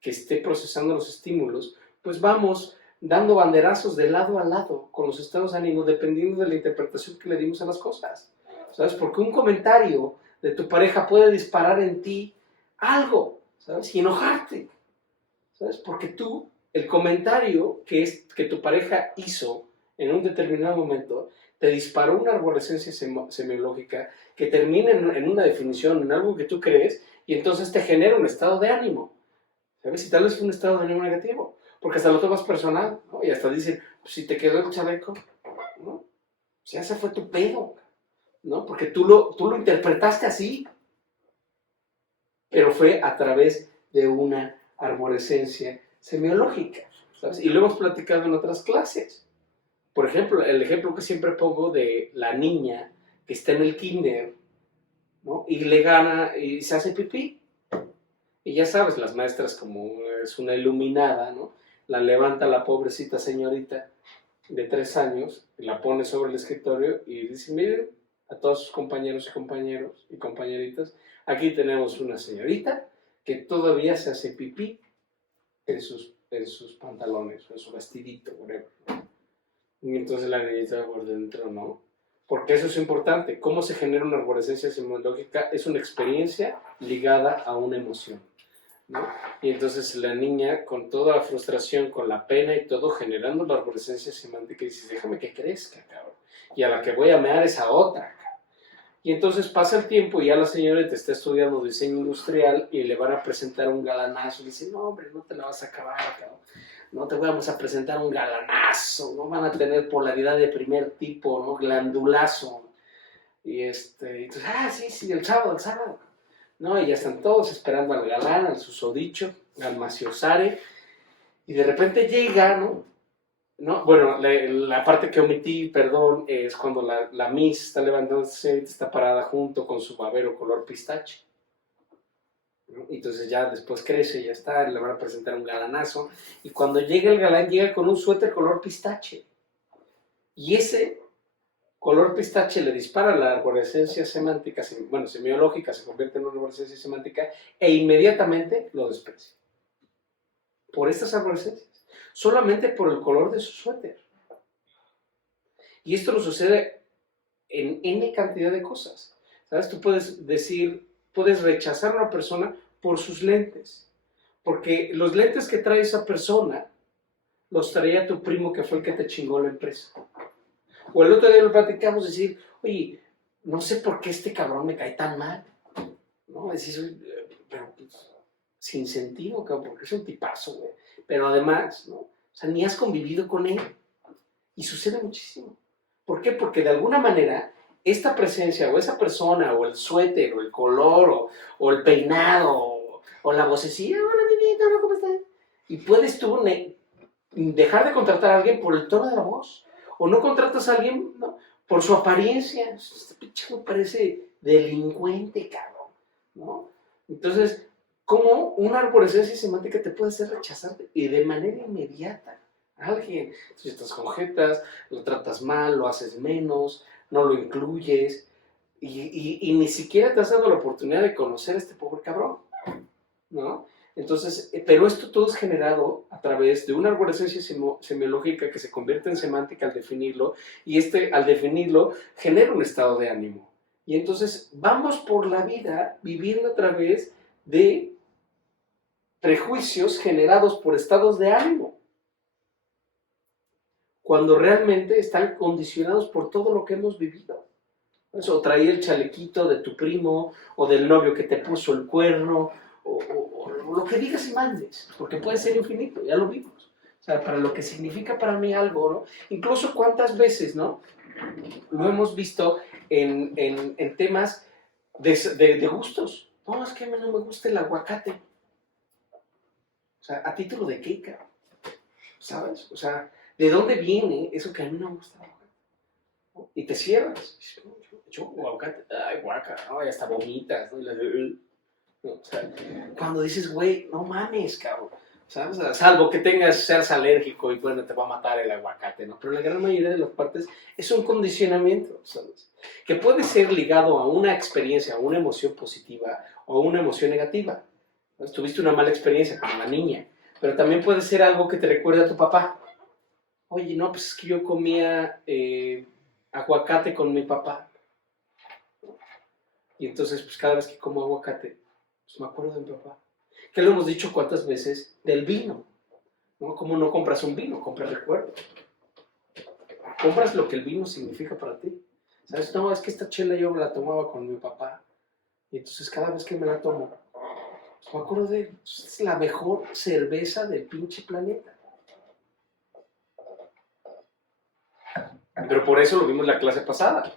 que esté procesando los estímulos, pues vamos dando banderazos de lado a lado con los estados de ánimo dependiendo de la interpretación que le dimos a las cosas, ¿sabes? Porque un comentario de tu pareja puede disparar en ti algo, ¿sabes? Y enojarte, ¿sabes? Porque tú, el comentario que tu pareja hizo en un determinado momento, te disparó una arborescencia semiológica que termina en una definición, en algo que tú crees, y entonces te genera un estado de ánimo, ¿sabes? Y tal vez fue un estado de ánimo negativo, porque hasta lo tomas personal, ¿no? Y hasta dicen, pues si te quedó el chaleco, ¿no? O sea, ese fue tu pedo, ¿no? Porque tú lo interpretaste así, pero fue a través de una arborescencia semiológica, ¿sabes? Y lo hemos platicado en otras clases. Por ejemplo, el ejemplo que siempre pongo de la niña que está en el kinder, ¿no? Y le gana y se hace pipí. Y ya sabes, las maestras, como es una iluminada, ¿no?, la levanta la pobrecita señorita de 3 años, la pone sobre el escritorio y dice, miren, a todos sus compañeros y compañeritas, aquí tenemos una señorita que todavía se hace pipí en sus pantalones, o en su vestidito, whatever. Y entonces la niñita por dentro, ¿no? Porque eso es importante. ¿Cómo se genera una arborescencia semiológica? Es una experiencia ligada a una emoción, ¿no? Y entonces la niña, con toda la frustración, con la pena y todo, generando la arborescencia semántica, dice, déjame que crezca, cabrón. Y a la que voy a mear es a otra. Y entonces pasa el tiempo y ya la señorita está estudiando diseño industrial y le van a presentar un galanazo. Y dice, no, hombre, no te la vas a acabar, cabrón. No te vamos a presentar un galanazo. No van a tener polaridad de primer tipo, ¿no? Glandulazo. Y entonces, sí, el sábado. ¿No? Y ya están todos esperando al galán, al susodicho, al maciosare. Y de repente llega, ¿no? Bueno, la parte que omití, perdón, es cuando la Miss está levantándose, está parada junto con su babero color pistache, ¿no? Entonces ya después crece, ya está, le van a presentar un galanazo. Y cuando llega el galán, llega con un suéter color pistache. Y ese color pistache le dispara la arborescencia semántica, semiológica, se convierte en una arborescencia semántica e inmediatamente lo desprecia. Por estas arborescencias. Solamente por el color de su suéter. Y esto lo sucede en N cantidad de cosas. ¿Sabes? Tú puedes rechazar a una persona por sus lentes. Porque los lentes que trae esa persona los traía tu primo que fue el que te chingó la empresa. O el otro día lo platicamos, decir, oye, no sé por qué este cabrón me cae tan mal, ¿no? Decir, sin sentido, cabrón, porque es un tipazo, güey. Pero además, ¿no? O sea, ni has convivido con él. Y sucede muchísimo. ¿Por qué? Porque de alguna manera esta presencia o esa persona o el suéter o el color o el peinado o la vocecilla, hola, bebito, ¿cómo estás? Y puedes tú dejar de contratar a alguien por el tono de la voz. O no contratas a alguien, ¿no?, por su apariencia. Este pinche me parece delincuente, cabrón, ¿no? Entonces, ¿cómo una arborescencia semántica te puede hacer rechazar y de manera inmediata a alguien? Entonces estás con jetas, lo tratas mal, lo haces menos, no lo incluyes y ni siquiera te has dado la oportunidad de conocer a este pobre cabrón, ¿no? Entonces, pero esto todo es generado a través de una arborescencia semiológica que se convierte en semántica al definirlo, y al definirlo genera un estado de ánimo. Y entonces vamos por la vida viviendo a través de prejuicios generados por estados de ánimo, cuando realmente están condicionados por todo lo que hemos vivido. O traer el chalequito de tu primo, o del novio que te puso el cuerno, o lo que digas y mandes, porque puede ser infinito, ya lo vimos. O sea, para lo que significa para mí algo, ¿no? Incluso cuántas veces, ¿no?, lo hemos visto en temas de gustos. No, es que a mí no me gusta el aguacate. O sea, ¿a título de qué, cabrón? ¿Sabes? O sea, ¿de dónde viene eso que a mí no me gusta? Y te cierras. Yo, aguacate, ay, guaca, no, y hasta vomitas, ¿no? O sea, cuando dices, güey, no mames, cabrón, ¿sabes? Salvo que seas alérgico y bueno, te va a matar el aguacate, ¿no? Pero la gran mayoría de las partes es un condicionamiento, ¿sabes? Que puede ser ligado a una experiencia, a una emoción positiva o a una emoción negativa. ¿No? Tuviste una mala experiencia con la niña, pero también puede ser algo que te recuerda a tu papá. Oye, no, pues es que yo comía aguacate con mi papá. Y entonces, pues cada vez que como aguacate, pues me acuerdo de mi papá. Que lo hemos dicho cuántas veces del vino, ¿no? ¿Cómo no compras un vino? Compras recuerdo. Compras lo que el vino significa para ti. ¿Sabes? No, es que esta chela yo me la tomaba con mi papá. Y entonces cada vez que me la tomo, pues me acuerdo de él. Es la mejor cerveza del pinche planeta. Pero por eso lo vimos la clase pasada.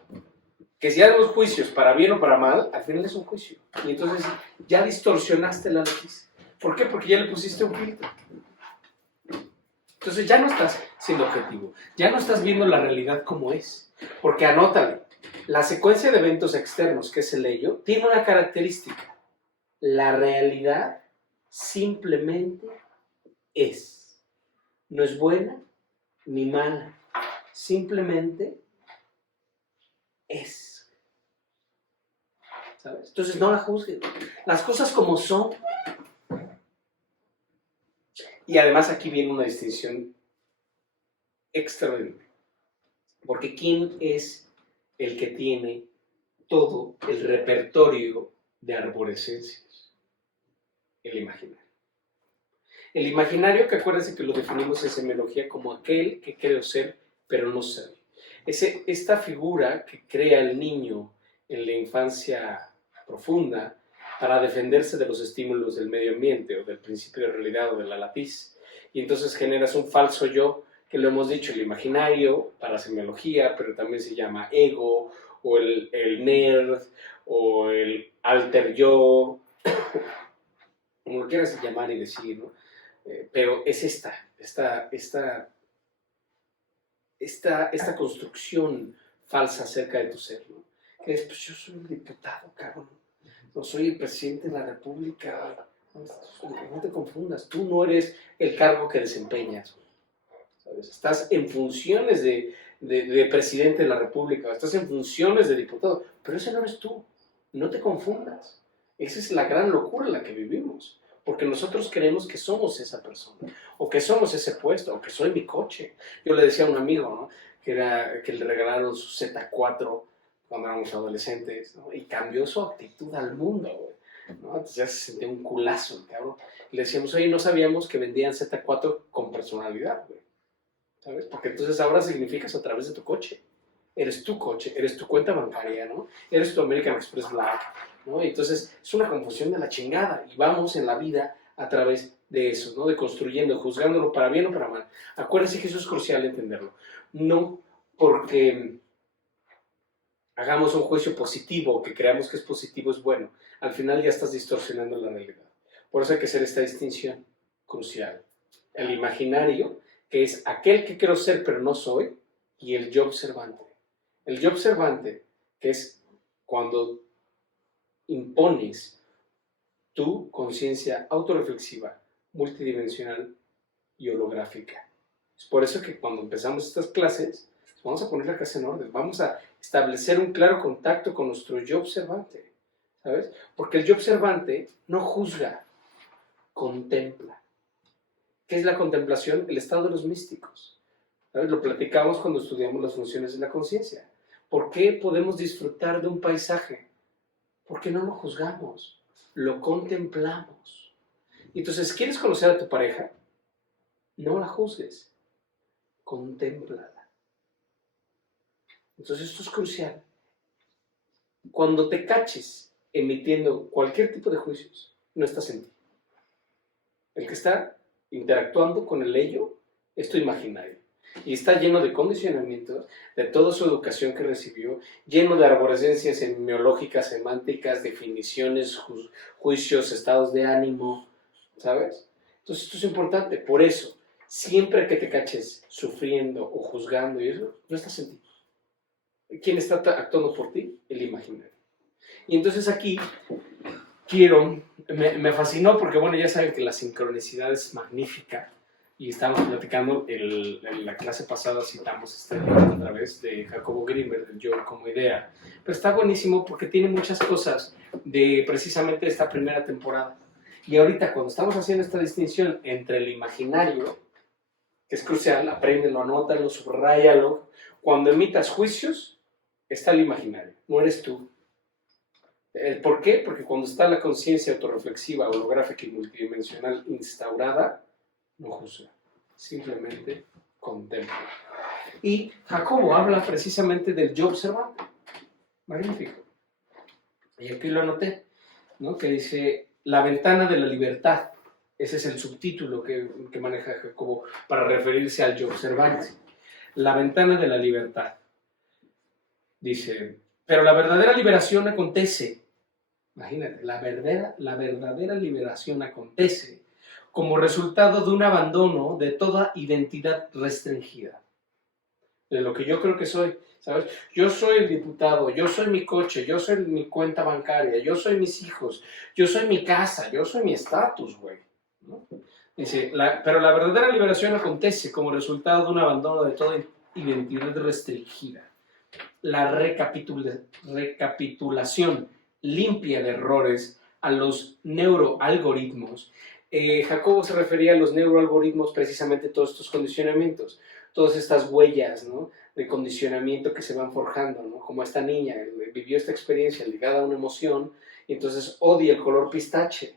Que si haces juicios para bien o para mal, al final es un juicio. Y entonces ya distorsionaste la noticia. ¿Por qué? Porque ya le pusiste un filtro. Entonces ya no estás siendo objetivo. Ya no estás viendo la realidad como es. Porque anótale, la secuencia de eventos externos, que es el ello, tiene una característica. La realidad simplemente es. No es buena ni mala. Simplemente es. ¿Sabes? Entonces no la juzgues. Las cosas como son. Y además aquí viene una distinción extraordinaria. Porque ¿quién es el que tiene todo el repertorio de arborescencias? El imaginario. El imaginario, que acuérdense que lo definimos en semiología como aquel que creo ser, pero no ser. Esta figura que crea el niño en la infancia profunda para defenderse de los estímulos del medio ambiente o del principio de realidad o de la latiz. Y entonces generas un falso yo, que lo hemos dicho, el imaginario para semiología, pero también se llama ego, o el nerd, o el alter yo, como lo quieras llamar y decir, ¿no? Pero es esta construcción falsa acerca de tu ser, ¿no? Que es, pues yo soy un diputado, cabrón. No soy el presidente de la República. No te confundas, tú no eres el cargo que desempeñas, ¿sabes? Estás en funciones de presidente de la República, estás en funciones de diputado, pero ese no eres tú, no te confundas. Esa es la gran locura en la que vivimos, porque nosotros creemos que somos esa persona, o que somos ese puesto, o que soy mi coche. Yo le decía a un amigo, ¿no?, que le regalaron su Z4 cuando éramos adolescentes, ¿no?, y cambió su actitud al mundo, güey, ¿no? Entonces ya se sentía un culazo, cabrón. Y le decíamos, oye, no sabíamos que vendían Z4 con personalidad, güey, ¿sabes? Porque entonces ahora significas a través de tu coche. eres tu coche, eres tu cuenta bancaria, ¿no? Eres tu American Express Black, ¿no? Y entonces es una confusión de la chingada y vamos en la vida a través de eso, ¿no? De construyendo, juzgándolo para bien o para mal. Acuérdense que eso es crucial entenderlo. No porque hagamos un juicio positivo, que creamos que es positivo, es bueno. Al final ya estás distorsionando la realidad. Por eso hay que hacer esta distinción crucial. El imaginario, que es aquel que quiero ser pero no soy, y el yo observante. El yo observante, que es cuando impones tu conciencia autorreflexiva, multidimensional y holográfica. Es por eso que cuando empezamos estas clases, vamos a poner la casa en orden, vamos a establecer un claro contacto con nuestro yo observante, ¿sabes? Porque el yo observante no juzga, contempla. ¿Qué es la contemplación? El estado de los místicos. ¿Sabes? Lo platicamos cuando estudiamos las funciones de la conciencia. ¿Por qué podemos disfrutar de un paisaje? Porque no lo juzgamos, lo contemplamos. Entonces, ¿quieres conocer a tu pareja? No la juzgues, contémplala. Entonces, esto es crucial. Cuando te caches emitiendo cualquier tipo de juicios, no estás en ti. El que está interactuando con el ello es tu imaginario. Y está lleno de condicionamientos, de toda su educación que recibió, lleno de arborescencias semiológicas, semánticas, definiciones, juicios, estados de ánimo, ¿sabes? Entonces esto es importante. Por eso, siempre que te caches sufriendo o juzgando y eso, no estás en ti. ¿Quién está actuando por ti? El imaginario. Y entonces aquí me fascinó porque, bueno, ya saben que la sincronicidad es magnífica. Y estábamos platicando, en la clase pasada citamos este libro a través de Jacobo Grinberg, el yo como idea. Pero está buenísimo porque tiene muchas cosas de precisamente esta primera temporada. Y ahorita cuando estamos haciendo esta distinción entre el imaginario, que es crucial, apréndelo, anótalo, subráyalo. Cuando emitas juicios, está el imaginario, no eres tú. ¿Por qué? Porque cuando está la conciencia autorreflexiva, holográfica y multidimensional instaurada, no juzga, simplemente contempla. Y Jacobo habla precisamente del yo observante. Magnífico. Y aquí lo anoté, ¿no? Que dice, la ventana de la libertad. Ese es el subtítulo que maneja Jacobo para referirse al yo observante. La ventana de la libertad. Dice, pero la verdadera liberación acontece. Imagínate, la verdadera liberación acontece como resultado de un abandono de toda identidad restringida. De lo que yo creo que soy, ¿sabes? Yo soy el diputado, yo soy mi coche, yo soy mi cuenta bancaria, yo soy mis hijos, yo soy mi casa, yo soy mi estatus, güey, ¿no? Dice, pero la verdadera liberación acontece como resultado de un abandono de toda identidad restringida. La recapitulación limpia de errores a los neuroalgoritmos. Jacobo se refería a los neuroalgoritmos, precisamente todos estos condicionamientos, todas estas huellas, ¿no?, de condicionamiento que se van forjando, ¿no? Como esta niña vivió esta experiencia ligada a una emoción y entonces odia el color pistache.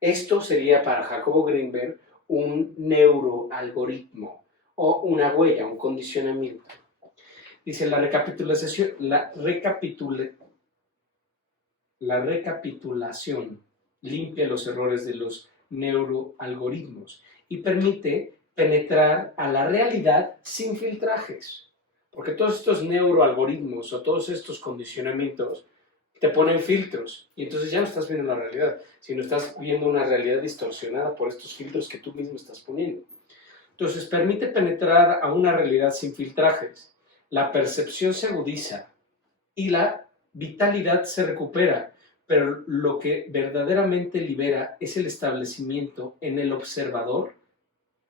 Esto sería para Jacobo Grinberg un neuroalgoritmo o una huella, un condicionamiento. Dice la recapitulación limpia los errores de los neuroalgoritmos y permite penetrar a la realidad sin filtrajes. Porque todos estos neuroalgoritmos o todos estos condicionamientos te ponen filtros y entonces ya no estás viendo la realidad, sino estás viendo una realidad distorsionada por estos filtros que tú mismo estás poniendo. Entonces permite penetrar a una realidad sin filtrajes. La percepción se agudiza y la vitalidad se recupera, pero lo que verdaderamente libera es el establecimiento en el observador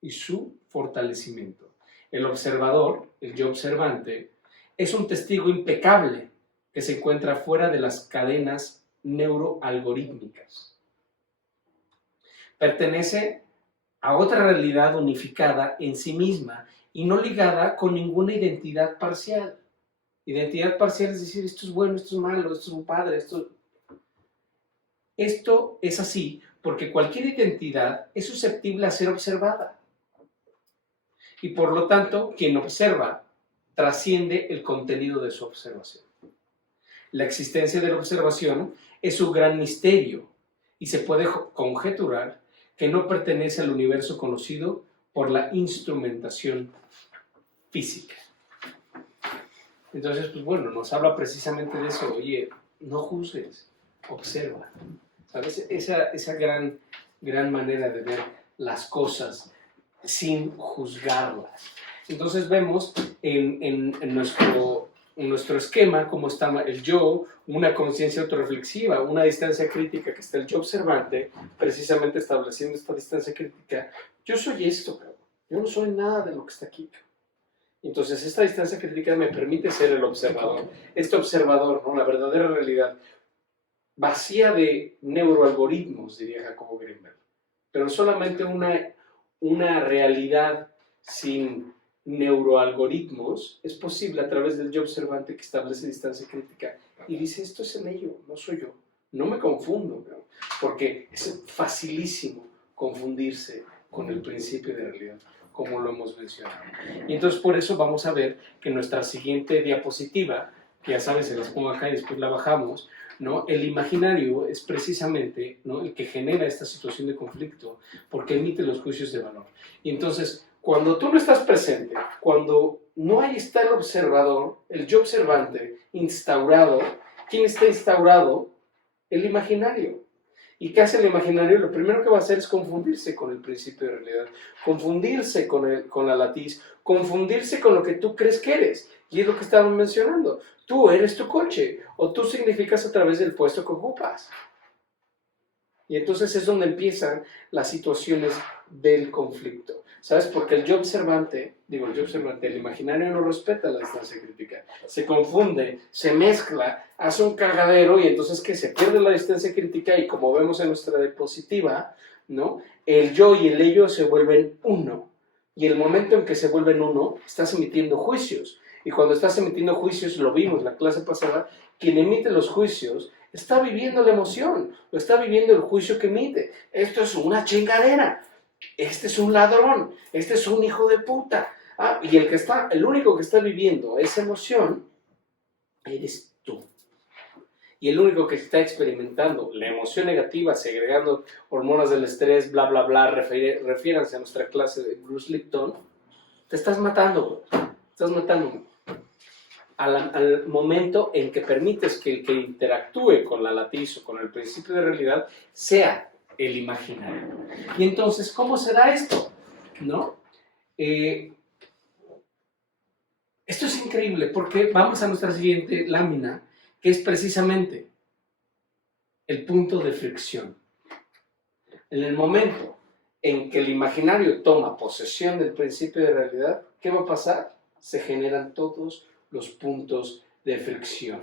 y su fortalecimiento. El observador, el yo observante, es un testigo impecable que se encuentra fuera de las cadenas neuroalgorítmicas. Pertenece a otra realidad unificada en sí misma y no ligada con ninguna identidad parcial. Identidad parcial es decir, esto es bueno, esto es malo, esto es un padre, esto es así porque cualquier identidad es susceptible a ser observada. Y por lo tanto, quien observa trasciende el contenido de su observación. La existencia de la observación es un gran misterio y se puede conjeturar que no pertenece al universo conocido por la instrumentación física. Entonces, pues bueno, nos habla precisamente de eso. Oye, no juzgues, observa. ¿Sabes? Esa gran manera de ver las cosas sin juzgarlas. Entonces vemos en nuestro esquema cómo está el yo, una conciencia autorreflexiva, una distancia crítica que está el yo observante, precisamente estableciendo esta distancia crítica. Yo soy esto, cabrón. Yo no soy nada de lo que está aquí, cabrón. Entonces esta distancia crítica me permite ser el observador. Este observador, ¿no? La verdadera realidad, vacía de neuroalgoritmos, diría Jacobo Greenberg, pero solamente una realidad sin neuroalgoritmos es posible a través del yo observante que establece distancia crítica y dice, esto es el ello, no soy yo, no me confundo, ¿no? Porque es facilísimo confundirse con el principio de realidad, como lo hemos mencionado. Y entonces por eso vamos a ver que nuestra siguiente diapositiva, que ya sabes, se las pongo acá y después la bajamos, ¿no? El imaginario es precisamente, ¿no?, el que genera esta situación de conflicto porque emite los juicios de valor. Y entonces, cuando tú no estás presente, cuando no hay está el observador, el yo observante instaurado, ¿quién está instaurado? El imaginario. ¿Y qué hace el imaginario? Lo primero que va a hacer es confundirse con el principio de realidad, confundirse con la latiz, confundirse con lo que tú crees que eres. Y es lo que estábamos mencionando. Tú eres tu coche, o tú significas a través del puesto que ocupas. Y entonces es donde empiezan las situaciones del conflicto. ¿Sabes? Porque el el imaginario no respeta la distancia crítica. Se confunde, se mezcla, hace un cagadero y entonces que se pierde la distancia crítica y como vemos en nuestra diapositiva, ¿no? El yo y el ello se vuelven uno. Y el momento en que se vuelven uno, estás emitiendo juicios. Y cuando estás emitiendo juicios, lo vimos la clase pasada, quien emite los juicios está viviendo la emoción, o está viviendo el juicio que emite. Esto es una chingadera. Este es un ladrón, este es un hijo de puta. Y el único que está viviendo esa emoción eres tú. Y el único que está experimentando la emoción negativa, segregando hormonas del estrés, bla, bla, bla, refiéranse a nuestra clase de Bruce Lipton, te estás matando, estás matando. Al momento en que permites que el que interactúe con la latiz o con el principio de realidad sea el imaginario. Y entonces, ¿cómo se da esto? ¿No? Esto es increíble porque vamos a nuestra siguiente lámina, que es precisamente el punto de fricción. En el momento en que el imaginario toma posesión del principio de realidad, ¿qué va a pasar? Se generan todos los puntos de fricción.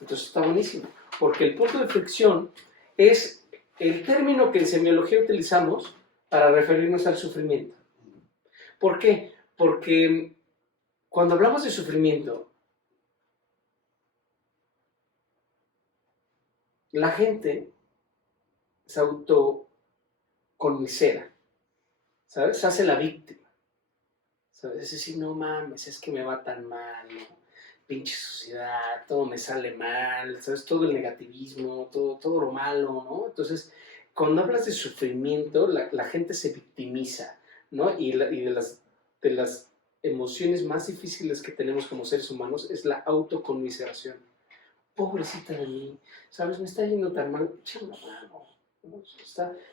Entonces está buenísimo, porque el punto de fricción es el término que en semiología utilizamos para referirnos al sufrimiento. ¿Por qué? Porque cuando hablamos de sufrimiento, la gente se autoconmisera, ¿sabes? Se hace la víctima, ¿sabes? Es decir, no mames, es que me va tan mal, ¿no? Pinche sociedad, todo me sale mal, ¿sabes? Todo el negativismo, todo lo malo, ¿no? Entonces, cuando hablas de sufrimiento, la gente se victimiza, ¿no? Y de las emociones más difíciles que tenemos como seres humanos es la autoconmiseración. Pobrecita de mí, ¿sabes? Me está yendo tan mal, échame una mano, ¿no?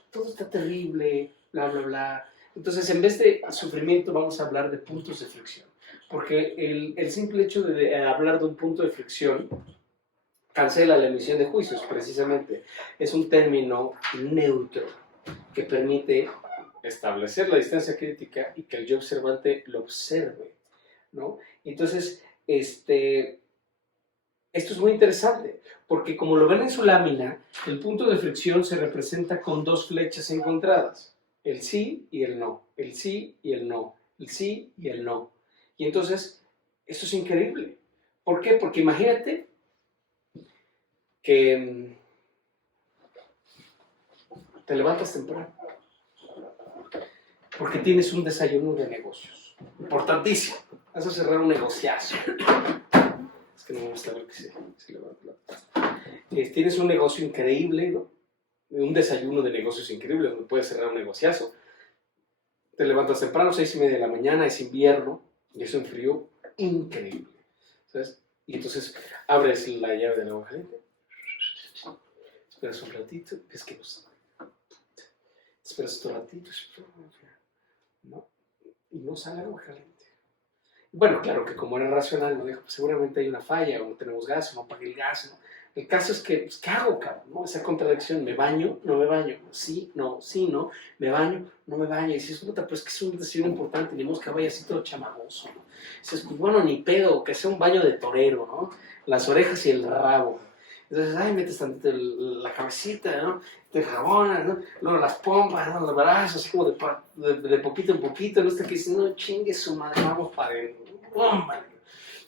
Todo está terrible, bla, bla, bla. Entonces, en vez de sufrimiento, vamos a hablar de puntos de fricción. Porque el simple hecho de hablar de un punto de fricción cancela la emisión de juicios, precisamente. Es un término neutro que permite establecer la distancia crítica y que el yo observante lo observe, ¿no? Entonces, esto es muy interesante, porque como lo ven en su lámina, el punto de fricción se representa con dos flechas encontradas, el sí y el no, el sí y el no, el sí y el no. Y entonces, eso es increíble. ¿Por qué? Porque imagínate que te levantas temprano, porque tienes un desayuno de negocios. importantísimo. Vas a cerrar un negociazo. Es que no me gusta ver que se levanta la taza. Tienes un negocio increíble, ¿no? Un desayuno de negocios increíbles donde puedes cerrar un negociazo. Te levantas temprano, 6:30 de la mañana, es invierno y es un frío increíble, ¿sabes? Y entonces abres la llave del agua caliente, esperas un ratito, ves que no sale. Esperas otro ratito, ¿no? Y no sale agua caliente. Bueno, claro que como era racional, no dijo, pues seguramente hay una falla, o no tenemos gas, o no pagué el gas, ¿no? El caso es que, pues, ¿qué hago, cabrón? ¿No? Esa contradicción, ¿me baño? ¿No me baño? Sí, no, ¿me baño? No me baño. Y dices, puta, pero es que es un desayuno importante, ni modo que vaya así todo chamagoso, ¿no? Y dices, pues bueno, ni pedo, que sea un baño de torero, ¿no? Las orejas y el rabo. Entonces, ay, metes tantito la cabecita, ¿no? Te jabonas, ¿no? Luego las pompas, ¿no? Los brazos, así como de poquito en poquito, ¿no? Hasta que dices, no, chingue su madre, vamos para adentro. ¡Pum!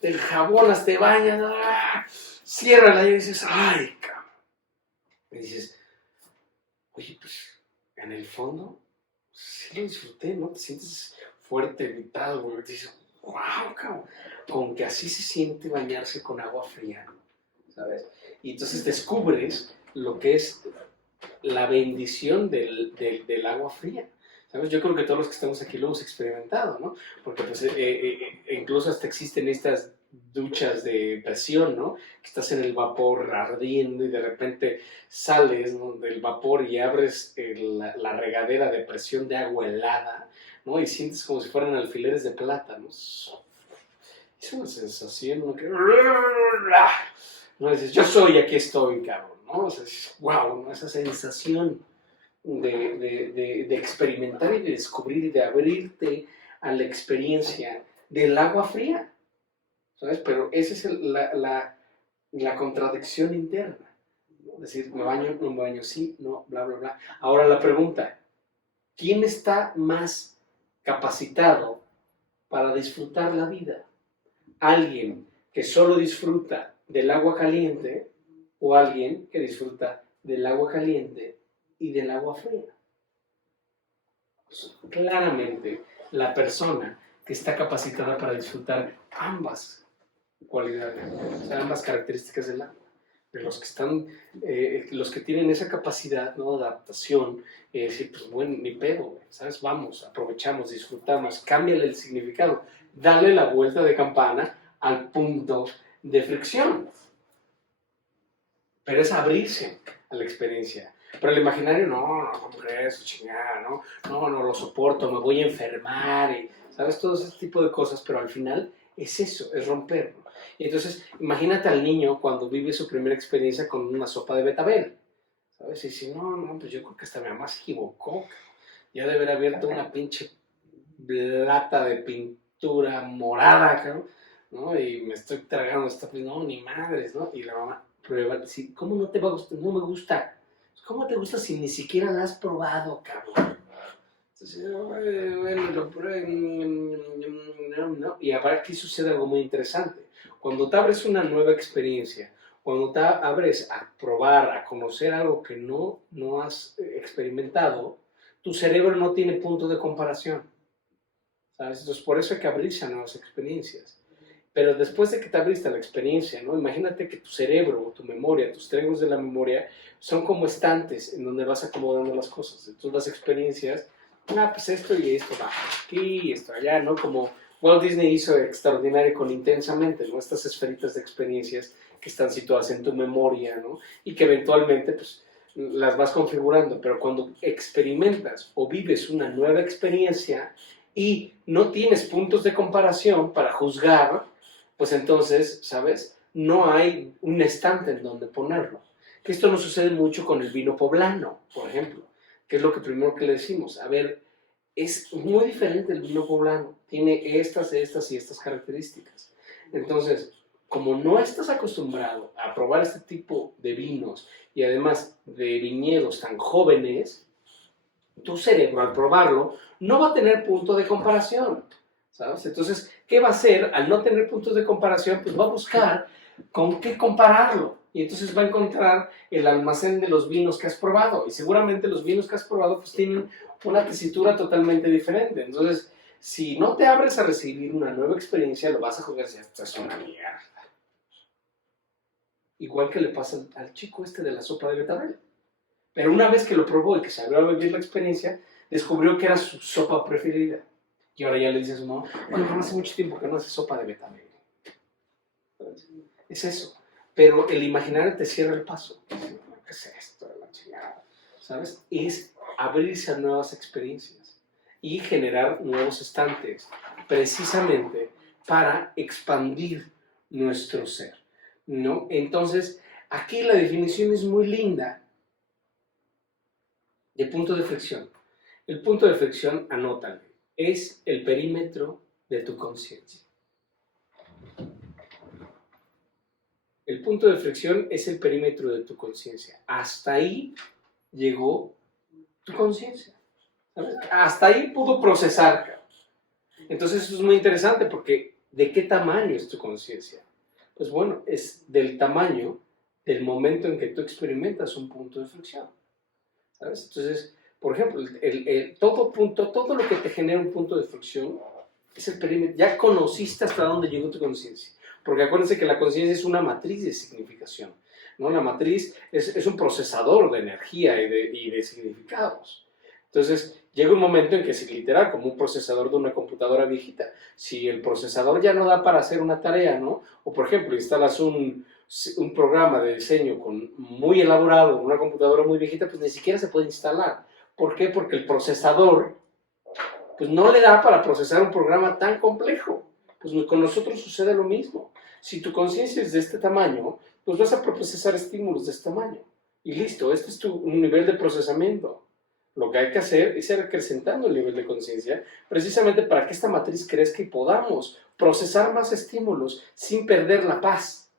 Te jabonas, te bañas, ¡ah! Cierra la llave y dices, ay, cabrón. Y dices, oye, pues, en el fondo, sí lo disfruté, ¿no? Te sientes fuerte, vital, güey. Dices, wow, cabrón. Con que así se siente bañarse con agua fría, ¿sabes? Y entonces descubres lo que es la bendición del agua fría. ¿Sabes? Yo creo que todos los que estamos aquí lo hemos experimentado, ¿no? Porque pues, incluso hasta existen estas duchas de presión, ¿no? Que estás en el vapor ardiendo y de repente sales, ¿no?, del vapor y abres la regadera de presión de agua helada, ¿no? Y sientes como si fueran alfileres de plata, ¿no? Es una sensación, ¿no? Que... ¿no? Dices, yo soy, aquí estoy, cabrón, ¿no? O sea, dices, wow, ¿no? Esa sensación de experimentar y de descubrir y de abrirte a la experiencia del agua fría, ¿sabes? Pero esa es la contradicción interna, ¿no? Es decir, me baño, no me baño, sí, no, bla, bla, bla. Ahora la pregunta, ¿quién está más capacitado para disfrutar la vida? ¿Alguien que solo disfruta del agua caliente o alguien que disfruta del agua caliente y del agua fría? Pues, claramente, la persona que está capacitada para disfrutar ambas cualidades, o sea, ambas características del agua. De los que están, los que tienen esa capacidad, ¿no?, de adaptación, decir, pues bueno, ni pedo, ¿sabes? Vamos, aprovechamos, disfrutamos, cámbiale el significado, dale la vuelta de campana al punto de fricción. Pero es abrirse a la experiencia. Pero el imaginario, no crees, chingada, no lo soporto, me voy a enfermar, y, ¿sabes? Todo ese tipo de cosas, pero al final es eso, es romperlo. Y entonces, imagínate al niño cuando vive su primera experiencia con una sopa de betabel, ¿sabes? Y dice, no, pues yo creo que hasta mi mamá se equivocó, ya debe haber abierto una pinche lata de pintura morada, ¿no? Y me estoy tragando esta, pues no, ni madres, ¿no? Y la mamá prueba, dice, ¿cómo no te va a gustar? No me gusta. ¿Cómo te gusta si ni siquiera la has probado, cabrón? Entonces, bueno, lo pruebo, no. Y aparte aquí sucede algo muy interesante. Cuando te abres una nueva experiencia, cuando te abres a probar, a conocer algo que no has experimentado, tu cerebro no tiene punto de comparación, ¿sabes? Entonces, por eso hay que abrirse a nuevas experiencias. Pero después de que te abriste a la experiencia, ¿no? Imagínate que tu cerebro, tu memoria, tus triángulos de la memoria son como estantes en donde vas acomodando las cosas. Entonces las experiencias, pues esto y esto va aquí y esto allá, ¿no? Como Walt Disney hizo extraordinario con Intensamente, ¿no? Estas esferitas de experiencias que están situadas en tu memoria, ¿no? Y que eventualmente, pues, las vas configurando. Pero cuando experimentas o vives una nueva experiencia y no tienes puntos de comparación para juzgar, pues entonces, ¿sabes? No hay un estante en donde ponerlo. Que esto nos sucede mucho con el vino poblano, por ejemplo, que es lo que primero que le decimos. A ver, es muy diferente el vino poblano. Tiene estas y estas características. Entonces, como no estás acostumbrado a probar este tipo de vinos y además de viñedos tan jóvenes, tu cerebro al probarlo no va a tener punto de comparación, ¿sabes? Entonces, ¿qué va a hacer? Al no tener puntos de comparación, pues va a buscar con qué compararlo. Y entonces va a encontrar el almacén de los vinos que has probado. Y seguramente los vinos que has probado pues tienen una tesitura totalmente diferente. Entonces, Si no te abres a recibir una nueva experiencia, lo vas a jugar y decir, esto es una mierda. Igual que le pasa al chico este de la sopa de betabel. Pero una vez que lo probó y que se abrió a vivir la experiencia, descubrió que era su sopa preferida. Y ahora ya le dice a su mamá, bueno, hace mucho tiempo que no hace sopa de betabel. Es eso. Pero el imaginario te cierra el paso. ¿Qué es esto de la chingada? ¿Sabes? Es abrirse a nuevas experiencias y generar nuevos estantes, precisamente para expandir nuestro ser, ¿no? Entonces, aquí la definición es muy linda de punto de flexión. El punto de flexión, anótalo, es el perímetro de tu conciencia. El punto de flexión es el perímetro de tu conciencia. Hasta ahí llegó tu conciencia. Hasta ahí pudo procesar. Entonces eso es muy interesante porque ¿de qué tamaño es tu conciencia? Pues bueno, es del tamaño del momento en que tú experimentas un punto de flexión. ¿Sabes? Entonces, por ejemplo, todo lo que te genera un punto de flexión es el perímetro. Ya conociste hasta dónde llegó tu conciencia. Porque acuérdense que la conciencia es una matriz de significación, ¿no? La matriz es un procesador de energía y de significados. Entonces, llega un momento en que es literal, como un procesador de una computadora viejita. Si el procesador ya no da para hacer una tarea, ¿no? O, por ejemplo, instalas un programa de diseño muy elaborado en una computadora muy viejita, pues ni siquiera se puede instalar. ¿Por qué? Porque el procesador pues no le da para procesar un programa tan complejo. Pues con nosotros sucede lo mismo. Si tu conciencia es de este tamaño, pues vas a procesar estímulos de este tamaño. Y listo, este es tu nivel de procesamiento. Lo que hay que hacer es ir acrecentando el nivel de conciencia, precisamente para que esta matriz crezca y podamos procesar más estímulos sin perder la paz.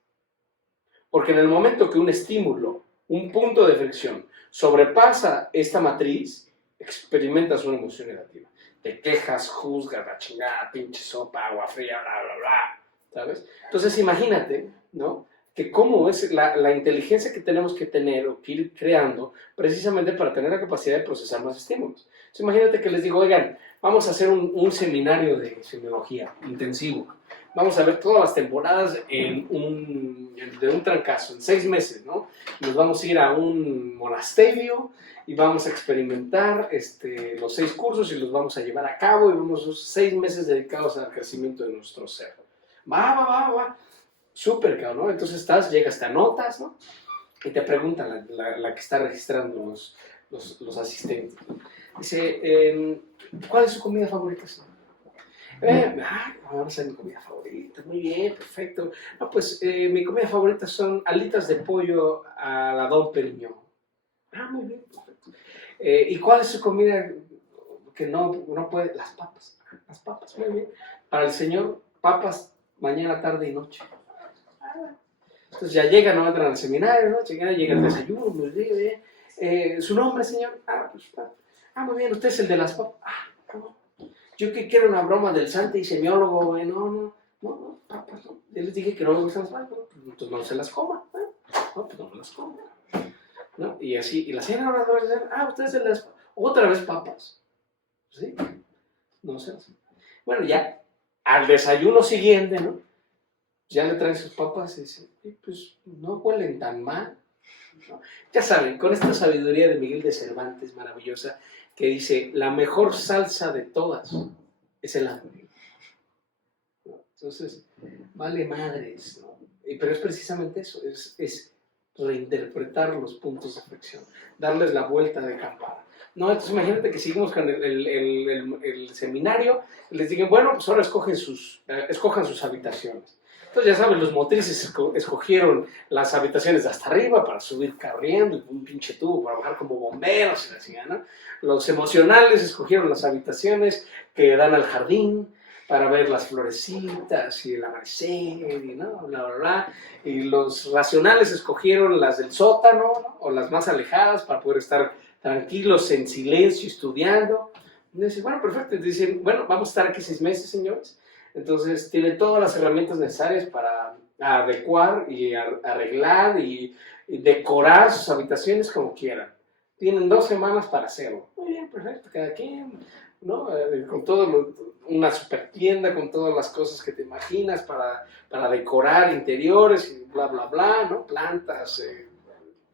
Porque en el momento que un estímulo, un punto de fricción, sobrepasa esta matriz, experimentas una emoción negativa. Te quejas, juzgas, la chingada, pinche sopa, agua fría, bla, bla, bla, ¿sabes? Entonces imagínate, ¿no? Que cómo es la inteligencia que tenemos que tener o que ir creando precisamente para tener la capacidad de procesar más estímulos. Entonces imagínate que les digo, oigan, vamos a hacer un seminario de semiología intensivo. Vamos a ver todas las temporadas de un trancazo, en 6 meses, ¿no? Nos vamos a ir a un monasterio y vamos a experimentar los 6 cursos y los vamos a llevar a cabo y vamos a 6 meses dedicados al crecimiento de nuestro ser. Va. Súper, cabrón, ¿no? Entonces llegas, te anotas, ¿no? Y te preguntan la que está registrando los asistentes. Dice, ¿cuál es su comida favorita, señor? Vamos a mi comida favorita, muy bien, perfecto. No, pues mi comida favorita son alitas de pollo a la Don Periñón. Muy bien, perfecto. ¿Y cuál es su comida que no puede? Las papas, muy bien. Para el señor, papas mañana, tarde y noche. Entonces ya llegan, no entran al seminario, ¿no? Llega el desayuno, muy bien. ¿Su nombre, señor? Muy bien, usted es el de las papas. No. Yo que quiero una broma del santo y semiólogo, güey. No, papas, no. Yo les dije que no me gustan las papas, ¿no? Entonces no se las coma, ¿eh? No, pues no me las coma, ¿no? Y así, y la señora ahora va a decir, usted es el de las papas. Otra vez papas. ¿Sí? No se las. Bueno, ya, al desayuno siguiente, ¿no? Ya le traen sus papas y dice, pues no huelen tan mal, ¿no? Ya saben, con esta sabiduría de Miguel de Cervantes maravillosa, que dice, la mejor salsa de todas es el hambre, ¿no? Entonces, vale madres, ¿no? Pero es precisamente eso, es reinterpretar los puntos de fricción, darles la vuelta de campana. No, entonces imagínate que seguimos con el seminario, les digan, bueno, pues ahora escojan sus habitaciones. Entonces, ya saben, los motrices escogieron las habitaciones de hasta arriba para subir corriendo, un pinche tubo para bajar como bomberos, ¿no? Los emocionales escogieron las habitaciones que dan al jardín para ver las florecitas y el amanecer, y ¿no? Bla, bla, bla. Y los racionales escogieron las del sótano, ¿no? O las más alejadas para poder estar tranquilos en silencio estudiando. Y dicen, bueno, perfecto. Y dicen, bueno, vamos a estar aquí 6 meses, señores. Entonces tienen todas las herramientas necesarias para adecuar y arreglar y decorar sus habitaciones como quieran. Tienen 2 semanas para hacerlo. Muy bien, perfecto. Cada quien ¿no? Con una super tienda, con todas las cosas que te imaginas para decorar interiores y bla, bla, bla, ¿no? Plantas,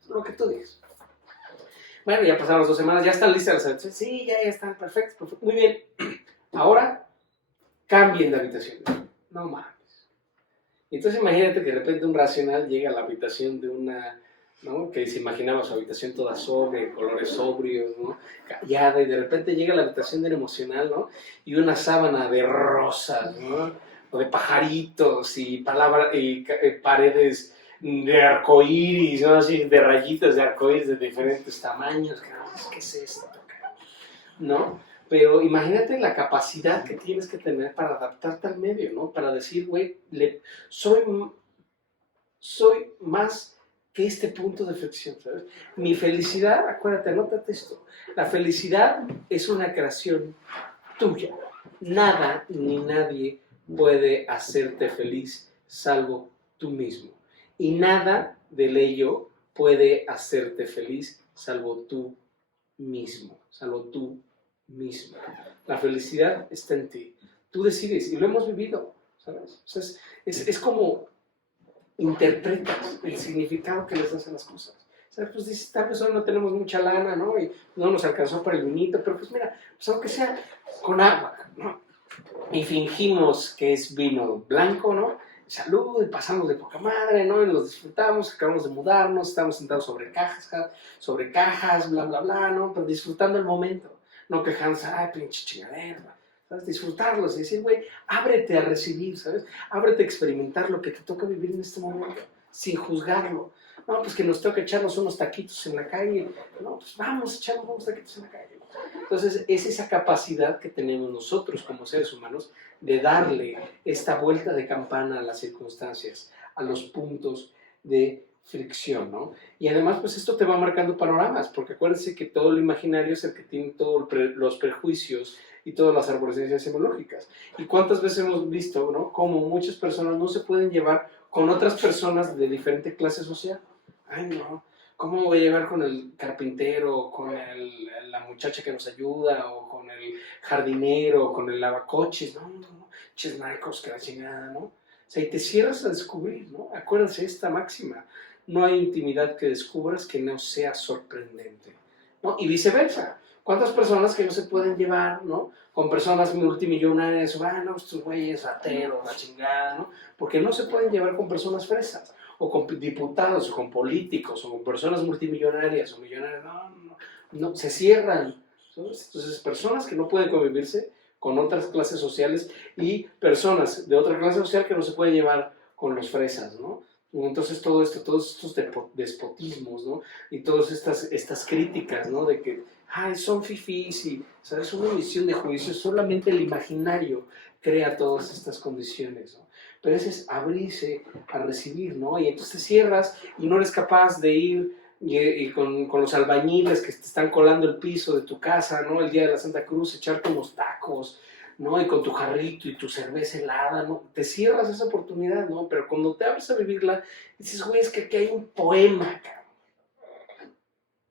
lo que tú digas. Bueno, ya pasaron las 2 semanas, ya están listas las habitaciones. Sí, ya están, perfecto, perfecto. Muy bien. Ahora, cambien de habitación. No mames. Entonces imagínate que de repente un racional llega a la habitación de una, ¿no? Que se imaginaba su habitación toda sobre, colores sobrios, ¿no? Callada, y de repente llega a la habitación del emocional, ¿no? Y una sábana de rosas, ¿no? O de pajaritos y paredes de arcoíris, ¿no? Así de rayitas de arcoíris de diferentes tamaños. ¿Qué es esto? ¿No? Pero imagínate la capacidad que tienes que tener para adaptarte al medio, ¿no? Para decir, güey, soy, soy más que este punto de flexión, ¿sabes? Mi felicidad, acuérdate, anótate esto, la felicidad es una creación tuya. Nada ni nadie puede hacerte feliz salvo tú mismo. Y nada de ello puede hacerte feliz salvo tú mismo, salvo tú mismo. La felicidad está en ti. Tú decides, y lo hemos vivido, ¿sabes? O sea, es como interpretas el significado que les das a las cosas. ¿Sabes? Pues dices, tal vez hoy no tenemos mucha lana, ¿no? Y no nos alcanzó para el vinito, pero pues mira, pues aunque sea con agua, ¿no? Y fingimos que es vino blanco, ¿no? Salud, y pasamos de poca madre, ¿no? Y nos disfrutamos, acabamos de mudarnos, estamos sentados sobre cajas, bla, bla, bla, ¿no? Pero disfrutando el momento, no quejándose, ay, pinche chingadera, ¿sabes? Disfrutarlos y decir, güey, ábrete a recibir, ¿sabes? Ábrete a experimentar lo que te toca vivir en este momento, sin juzgarlo. No, pues que nos toca echarnos unos taquitos en la calle, no, pues vamos, echamos unos taquitos en la calle. Entonces, es esa capacidad que tenemos nosotros como seres humanos de darle esta vuelta de campana a las circunstancias, a los puntos de fricción, ¿no? Y además, pues esto te va marcando panoramas, porque acuérdense que todo lo imaginario es el que tiene todos los prejuicios y todas las arborescencias semiológicas. ¿Y cuántas veces hemos visto, ¿no? Cómo muchas personas no se pueden llevar con otras personas de diferente clase social? Ay, no, ¿cómo voy a llegar con el carpintero, con la muchacha que nos ayuda, o con el jardinero, o con el lavacoches? No, chisnacos, que la chingada, ¿no? O sea, y te cierras a descubrir, ¿no? Acuérdense esta máxima, no hay intimidad que descubras que no sea sorprendente, ¿no? Y viceversa. ¿Cuántas personas que no se pueden llevar, ¿no? Con personas multimillonarias, no, estos güeyes rateros, la chingada, ¿no? Porque no se pueden llevar con personas fresas, o con diputados, o con políticos, o con personas multimillonarias o millonarias, no, se cierran, ¿sabes? Entonces, personas que no pueden convivirse con otras clases sociales, y personas de otra clase social que no se pueden llevar con los fresas, ¿no? Entonces todo esto, todos estos despotismos, ¿no? Y todas estas críticas, ¿no? De que, ay, son fifís y, ¿sabes? Una emisión de juicio, solamente el imaginario crea todas estas condiciones, ¿no? Pero ese es abrirse a recibir, ¿no? Y entonces te cierras y no eres capaz de ir y con los albañiles que te están colando el piso de tu casa, ¿no? El día de la Santa Cruz, echarte unos tacos, ¿no? Y con tu jarrito y tu cerveza helada, ¿no? Te cierras esa oportunidad, ¿no? Pero cuando te abres a vivirla, dices, güey, es que aquí hay un poema, cabrón,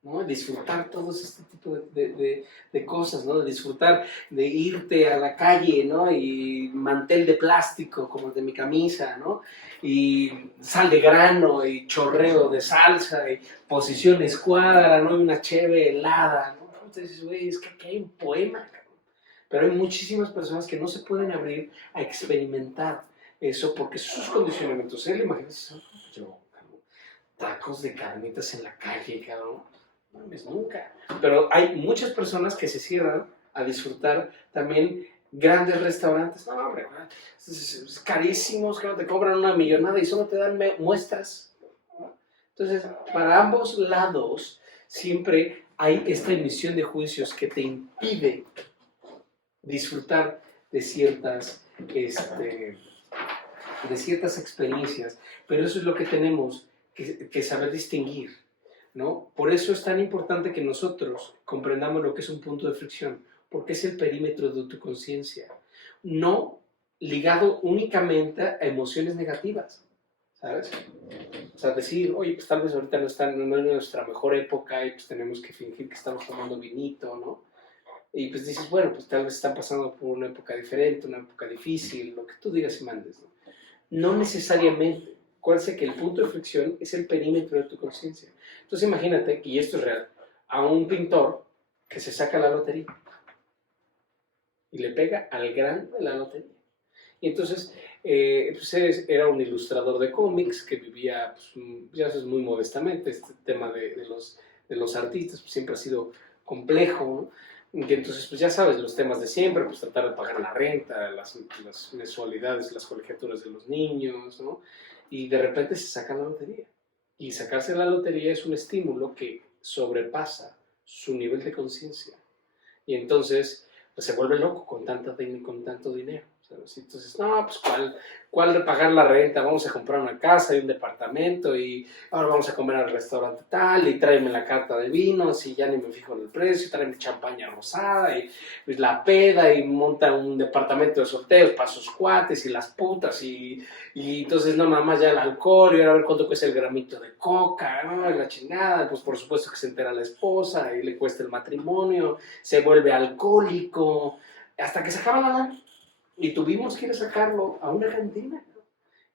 ¿no? Disfrutar todo este tipo de cosas, ¿no? De disfrutar de irte a la calle, ¿no? Y mantel de plástico como el de mi camisa, ¿no? Y sal de grano y chorreo de salsa y posición escuadra, ¿no? Y una cheve helada, ¿no? Entonces, güey, es que aquí hay un poema, cabrón. Pero hay muchísimas personas que no se pueden abrir a experimentar eso porque sus condicionamientos, ¿eh? Imagínense, yo, cabrón, tacos de carnitas en la calle, cabrón. No mames, nunca. Pero hay muchas personas que se cierran a disfrutar también grandes restaurantes. No, hombre, es carísimos, que no te cobran una millonada y solo te dan muestras. Entonces, para ambos lados siempre hay esta emisión de juicios que te impide disfrutar de de ciertas experiencias, pero eso es lo que tenemos que saber distinguir, ¿no? Por eso es tan importante que nosotros comprendamos lo que es un punto de fricción, porque es el perímetro de tu conciencia, no ligado únicamente a emociones negativas, ¿sabes? O sea, decir, oye, pues tal vez ahorita no es nuestra mejor época y pues tenemos que fingir que estamos tomando vinito, ¿no? Y pues dices, bueno, pues tal vez están pasando por una época diferente, una época difícil, lo que tú digas y mandes, ¿no? No necesariamente. Acuérdense que el punto de fricción es el perímetro de tu conciencia. Entonces imagínate, y esto es real, a un pintor que se saca la lotería y le pega al grande de la lotería. Y entonces, pues era un ilustrador de cómics que vivía, pues, ya sabes, muy modestamente. Este tema de los artistas pues, siempre ha sido complejo, ¿no? Y entonces, pues ya sabes, los temas de siempre, pues tratar de pagar la renta, las mensualidades, las colegiaturas de los niños, ¿no? Y de repente se saca la lotería. Y sacarse la lotería es un estímulo que sobrepasa su nivel de conciencia. Y entonces, pues se vuelve loco con con tanto dinero. ¿Sabes? Entonces, no, pues ¿cuál de pagar la renta? Vamos a comprar una casa y un departamento y ahora vamos a comer al restaurante tal y tráeme la carta de vinos y ya ni me fijo en el precio, tráeme champaña rosada y pues, la peda y monta un departamento de sorteos para sus cuates y las putas y entonces no, nada más ya el alcohol y ahora a ver cuánto cuesta el gramito de coca, ¿no? Y la chingada, pues por supuesto que se entera la esposa y le cuesta el matrimonio, se vuelve alcohólico, hasta que se acaba la lana. Y tuvimos que ir a sacarlo a una cantina.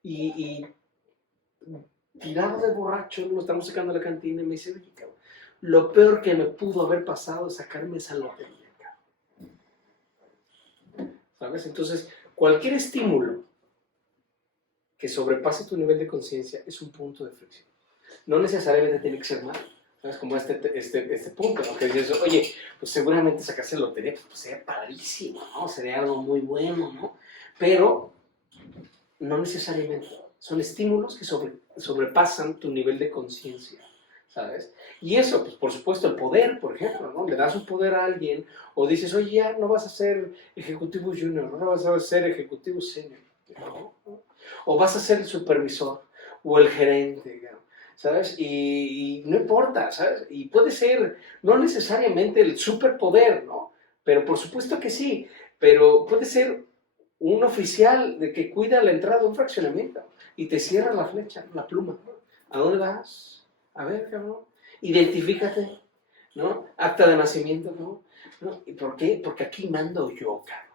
Y tirado de borracho, lo estamos sacando a la cantina y me dice, oye, cabrón, lo peor que me pudo haber pasado es sacarme esa lotería, cabrón. ¿Sabes? Entonces, cualquier estímulo que sobrepase tu nivel de conciencia es un punto de fricción. No necesariamente tiene que ser malo. ¿Sabes? Como este punto, ¿no? Que dices, oye, pues seguramente sacarse la lotería pues sería padrísimo, ¿no? Sería algo muy bueno, ¿no? Pero no necesariamente. Son estímulos que sobrepasan tu nivel de conciencia, ¿sabes? Y eso, pues por supuesto, el poder, por ejemplo, ¿no? Le das un poder a alguien o dices, oye, ya no vas a ser ejecutivo junior, no vas a ser ejecutivo senior, ¿no? O vas a ser el supervisor o el gerente, ¿no? ¿Sabes? Y no importa, ¿sabes? Y puede ser no necesariamente el superpoder, ¿no? Pero por supuesto que sí, pero puede ser un oficial de que cuida la entrada de un fraccionamiento y te cierra la flecha, la pluma. ¿A dónde vas? A ver, cabrón. Identifícate, ¿no? Acta de nacimiento, ¿no? ¿No? ¿Y por qué? Porque aquí mando yo, cabrón.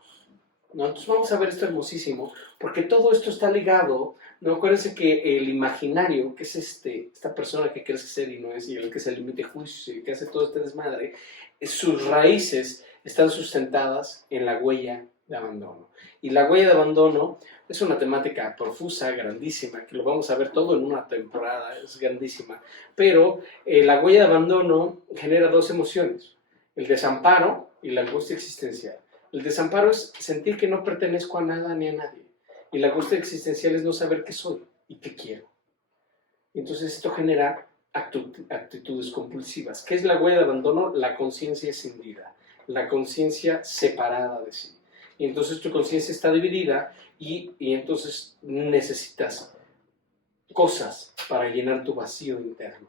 ¿No? Entonces vamos a ver esto hermosísimo, porque todo esto está ligado, ¿no? Acuérdense que el imaginario, que es esta persona que crees ser y no es, y el que se le emite juicio y que hace todo este desmadre, sus raíces están sustentadas en la huella de abandono. Y la huella de abandono es una temática profusa, grandísima, que lo vamos a ver todo en una temporada, es grandísima, pero la huella de abandono genera dos emociones, el desamparo y la angustia existencial. El desamparo es sentir que no pertenezco a nada ni a nadie. Y la angustia existencial es no saber qué soy y qué quiero. Y entonces esto genera actitudes compulsivas. ¿Qué es la huella de abandono? La conciencia escindida, la conciencia separada de sí. Y entonces tu conciencia está dividida y entonces necesitas cosas para llenar tu vacío interno.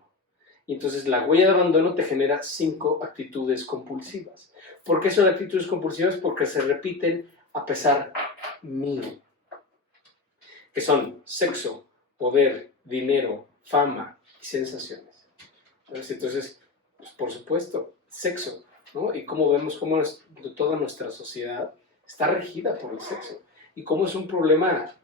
Y entonces la huella de abandono te genera 5 actitudes compulsivas. ¿Por qué son actitudes compulsivas? Porque se repiten a pesar mío. Que son sexo, poder, dinero, fama y sensaciones. ¿Sabes? Entonces, pues por supuesto, sexo, ¿no? Y cómo vemos cómo toda nuestra sociedad está regida por el sexo. Y cómo es un problema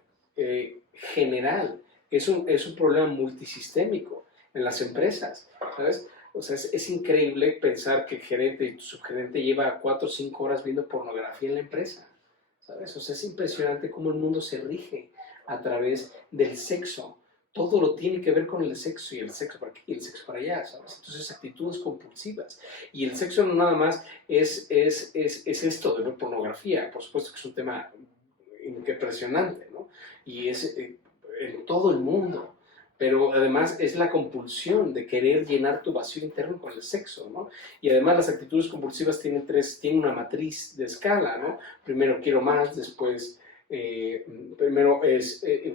general, es un problema multisistémico en las empresas, ¿sabes? O sea, es increíble pensar que el gerente y tu subgerente lleva 4 o 5 horas viendo pornografía en la empresa, ¿sabes? O sea, es impresionante cómo el mundo se rige a través del sexo. Todo lo tiene que ver con el sexo, y el sexo para aquí y el sexo para allá, ¿sabes? Entonces, actitudes compulsivas. Y el sexo no nada más es esto de ver pornografía, por supuesto que es un tema impresionante, ¿no? Y es en todo el mundo. Pero además es la compulsión de querer llenar tu vacío interno con el sexo, ¿no? Y además las actitudes compulsivas tienen una matriz de escala, ¿no? Primero quiero más, después primero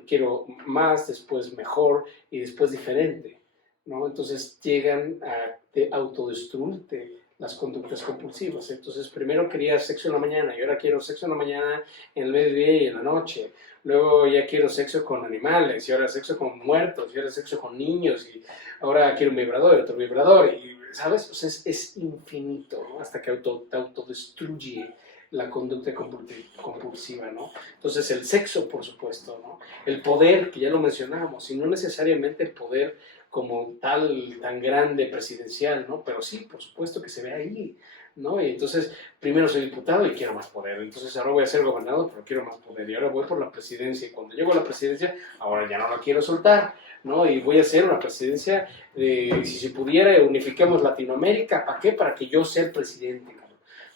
quiero más, después mejor y después diferente, ¿no? Entonces llegan a autodestruirte las conductas compulsivas. Entonces primero quería sexo en la mañana y ahora quiero sexo en la mañana, en el mediodía y en la noche. Luego ya quiero sexo con animales, y ahora sexo con muertos, y ahora sexo con niños, y ahora quiero un vibrador y otro vibrador, y ¿sabes? O sea, es infinito, ¿no? Hasta que te autodestruye la conducta compulsiva, ¿no? Entonces, el sexo, por supuesto, ¿no? El poder, que ya lo mencionábamos, y no necesariamente el poder como tal, tan grande, presidencial, ¿no? Pero sí, por supuesto que se ve ahí, ¿no? Y entonces, primero soy diputado y quiero más poder, entonces ahora voy a ser gobernador, pero quiero más poder, y ahora voy por la presidencia, y cuando llego a la presidencia, ahora ya no la quiero soltar, ¿no? Y voy a hacer una presidencia, si se pudiera, unifiquemos Latinoamérica, ¿para qué? Para que yo sea el presidente,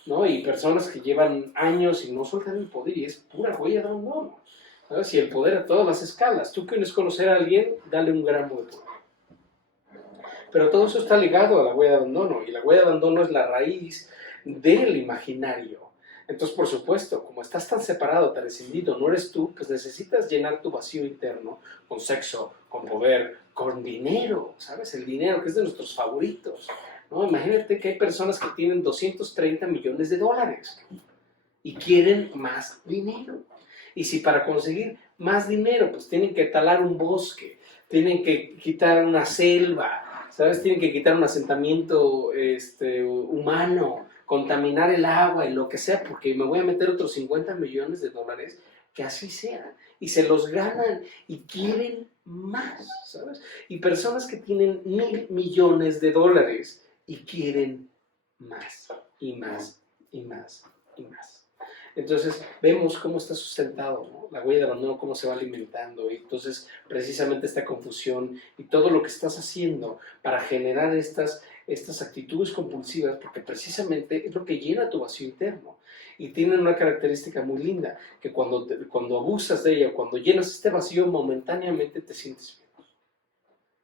¿no? Y personas que llevan años y no sueltan el poder, y es pura huella de abandono, ¿sabes? Y el poder a todas las escalas. Tú quieres conocer a alguien, dale un gramo de poder. Pero todo eso está ligado a la huella de abandono, y la huella de abandono es la raíz del imaginario. Entonces, por supuesto, como estás tan separado, tan escindido, no eres tú, pues necesitas llenar tu vacío interno con sexo, con poder, con dinero, ¿sabes? El dinero, que es de nuestros favoritos, ¿no? Imagínate que hay personas que tienen 230 millones de dólares y quieren más dinero. Y si para conseguir más dinero, pues tienen que talar un bosque, tienen que quitar una selva, ¿sabes? Tienen que quitar un asentamiento humano, contaminar el agua y lo que sea, porque me voy a meter otros 50 millones de dólares, que así sea. Y se los ganan y quieren más, ¿sabes? Y personas que tienen 1,000 millones de dólares y quieren más y más y más y más. Entonces vemos cómo está sustentado, ¿no? La huella de abandono, cómo se va alimentando, y entonces precisamente esta confusión y todo lo que estás haciendo para generar estas actitudes compulsivas, porque precisamente es lo que llena tu vacío interno, y tienen una característica muy linda, que cuando abusas de ella, cuando llenas este vacío, momentáneamente te sientes bien,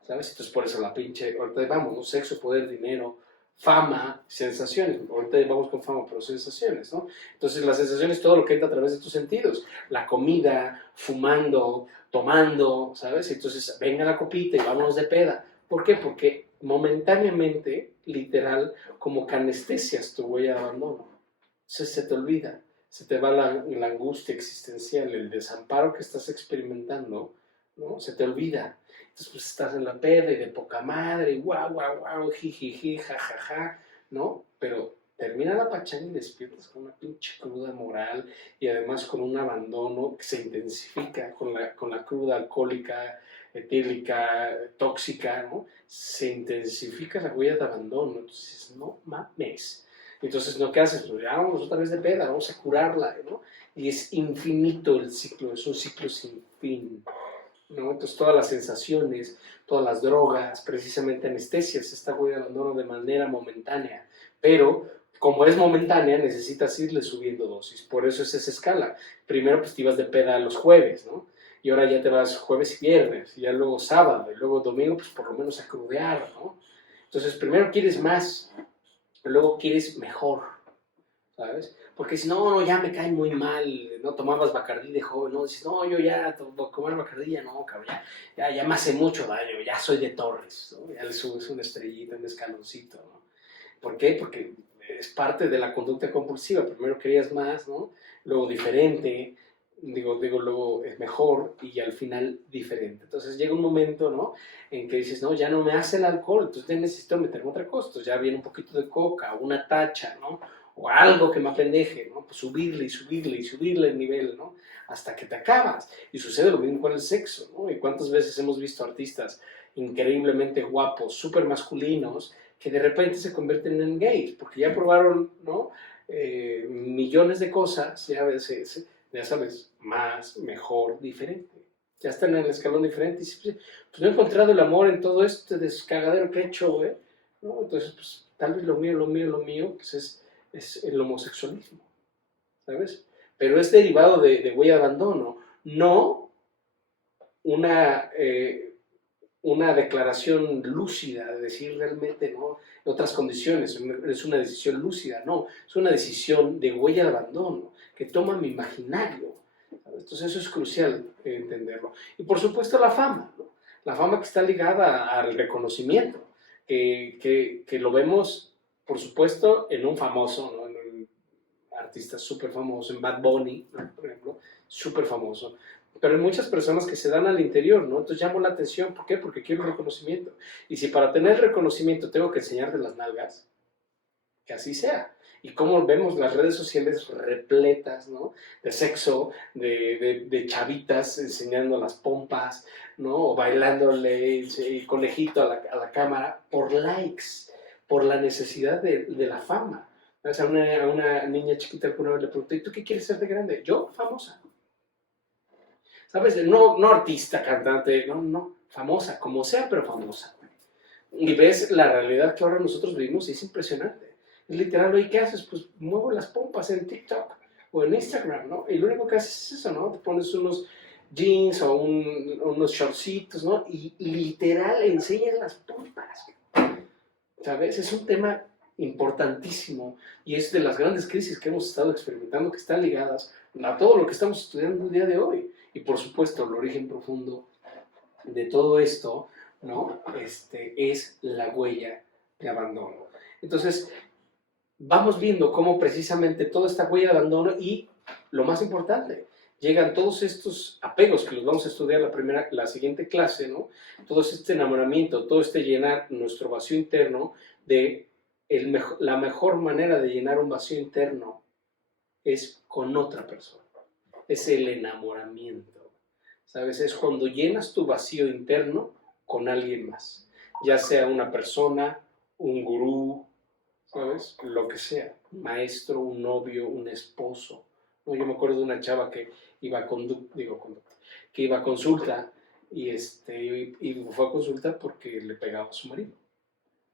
¿sabes? Entonces por eso la pinche, ahorita vamos, ¿no? Sexo, poder, dinero, fama, sensaciones. Ahorita vamos con fama, pero sensaciones, ¿no? Entonces las sensaciones, todo lo que entra a través de tus sentidos, la comida, fumando, tomando, ¿sabes? Entonces venga la copita y vámonos de peda. ¿Por qué? Porque momentáneamente, literal, como que anestesias tu huella de abandono. Se te olvida, se te va la angustia existencial, el desamparo que estás experimentando, ¿no? Se te olvida. Entonces, pues estás en la peda y de poca madre, y guau, guau, guau, jijiji, jajaja, ¿no? Pero termina la pachanga y despiertas con una pinche cruda moral, y además con un abandono que se intensifica con la cruda alcohólica, etílica, tóxica, ¿no? Se intensifica la huella de abandono. Entonces, no mames. Entonces, ¿no? ¿Qué haces? Pues ya vamos otra vez de peda, vamos a curarla, ¿no? Y es infinito el ciclo, es un ciclo sin fin, ¿no? Entonces todas las sensaciones, todas las drogas, precisamente anestesias esta huella de abandono de manera momentánea, pero como es momentánea necesitas irle subiendo dosis, por eso es esa escala. Primero pues te ibas de peda los jueves, ¿no? Y ahora ya te vas jueves y viernes, y ya luego sábado, y luego domingo pues por lo menos a crudear, ¿no? Entonces primero quieres más, luego quieres mejor, ¿sabes? Porque si no, ya me cae muy mal, no tomabas Bacardí de joven, no, dices, no, yo ya, comer Bacardí ya no, cabrón, ya me hace mucho daño, ya soy de Torres, ¿no? Ya le subes una estrellita, un escaloncito, ¿no? ¿Por qué? Porque es parte de la conducta compulsiva, primero querías más, ¿no? Luego diferente, luego es mejor, y al final diferente. Entonces llega un momento, ¿no? En que dices, no, ya no me hace el alcohol, entonces ya necesito meterme otra cosa, entonces ya viene un poquito de coca, una tacha, ¿no? O algo que me apendeje, ¿no? Pues subirle y subirle y subirle el nivel, ¿no? Hasta que te acabas. Y sucede lo mismo con el sexo, ¿no? Y cuántas veces hemos visto artistas increíblemente guapos, súper masculinos, que de repente se convierten en gays, porque ya probaron, ¿no? Millones de cosas, ya sabes, más, mejor, diferente. Ya están en el escalón diferente, y pues no he encontrado el amor en todo este descagadero que he hecho, ¿no? Entonces, pues tal vez lo mío, pues es el homosexualismo, ¿sabes? Pero es derivado de huella de abandono, no una declaración lúcida de decir realmente, ¿no? Otras condiciones, es una decisión lúcida, no, es una decisión de huella de abandono que toma mi imaginario, ¿sabes? Entonces eso es crucial entenderlo. Y por supuesto la fama, ¿no? La fama que está ligada al reconocimiento, que lo vemos, por supuesto, en un famoso, ¿no? En un artista súper famoso, en Bad Bunny, ¿no? Por ejemplo, súper famoso, Pero hay muchas personas que se dan al interior, ¿no? Entonces llamo la atención, ¿por qué? Porque quiero reconocimiento. Y si para tener reconocimiento tengo que enseñarte las nalgas, que así sea. Y como vemos las redes sociales repletas, ¿no? De sexo, de chavitas enseñando las pompas, ¿no? O bailándole el conejito a la cámara por likes, por la necesidad de la fama. O sea, a una niña chiquita alguna vez le pregunté, ¿y tú qué quieres ser de grande? Yo, famosa. ¿Sabes? No, no artista, cantante, no, famosa, como sea, pero famosa. Y ves la realidad que ahora nosotros vivimos y es impresionante. Es literal, ¿y qué haces? Pues muevo las pompas en TikTok o en Instagram, ¿no? Y lo único que haces es eso, ¿no? Te pones unos jeans o unos shortcitos, ¿no? Y literal enseñas las pompas, ¿sabes? Es un tema importantísimo y es de las grandes crisis que hemos estado experimentando que están ligadas a todo lo que estamos estudiando el día de hoy. Y por supuesto, el origen profundo de todo esto, ¿no? Es la huella de abandono. Entonces, vamos viendo cómo precisamente toda esta huella de abandono y, lo más importante, llegan todos estos apegos que los vamos a estudiar la siguiente clase, ¿no? Todo este enamoramiento, todo este llenar nuestro vacío interno de la mejor manera de llenar un vacío interno es con otra persona. Es el enamoramiento, ¿sabes? Es cuando llenas tu vacío interno con alguien más, ya sea una persona, un gurú, ¿sabes? Lo que sea, un maestro, un novio, un esposo. ¿No? Yo me acuerdo de una chava que iba a que iba a consulta y fue a consulta porque le pegaba a su marido.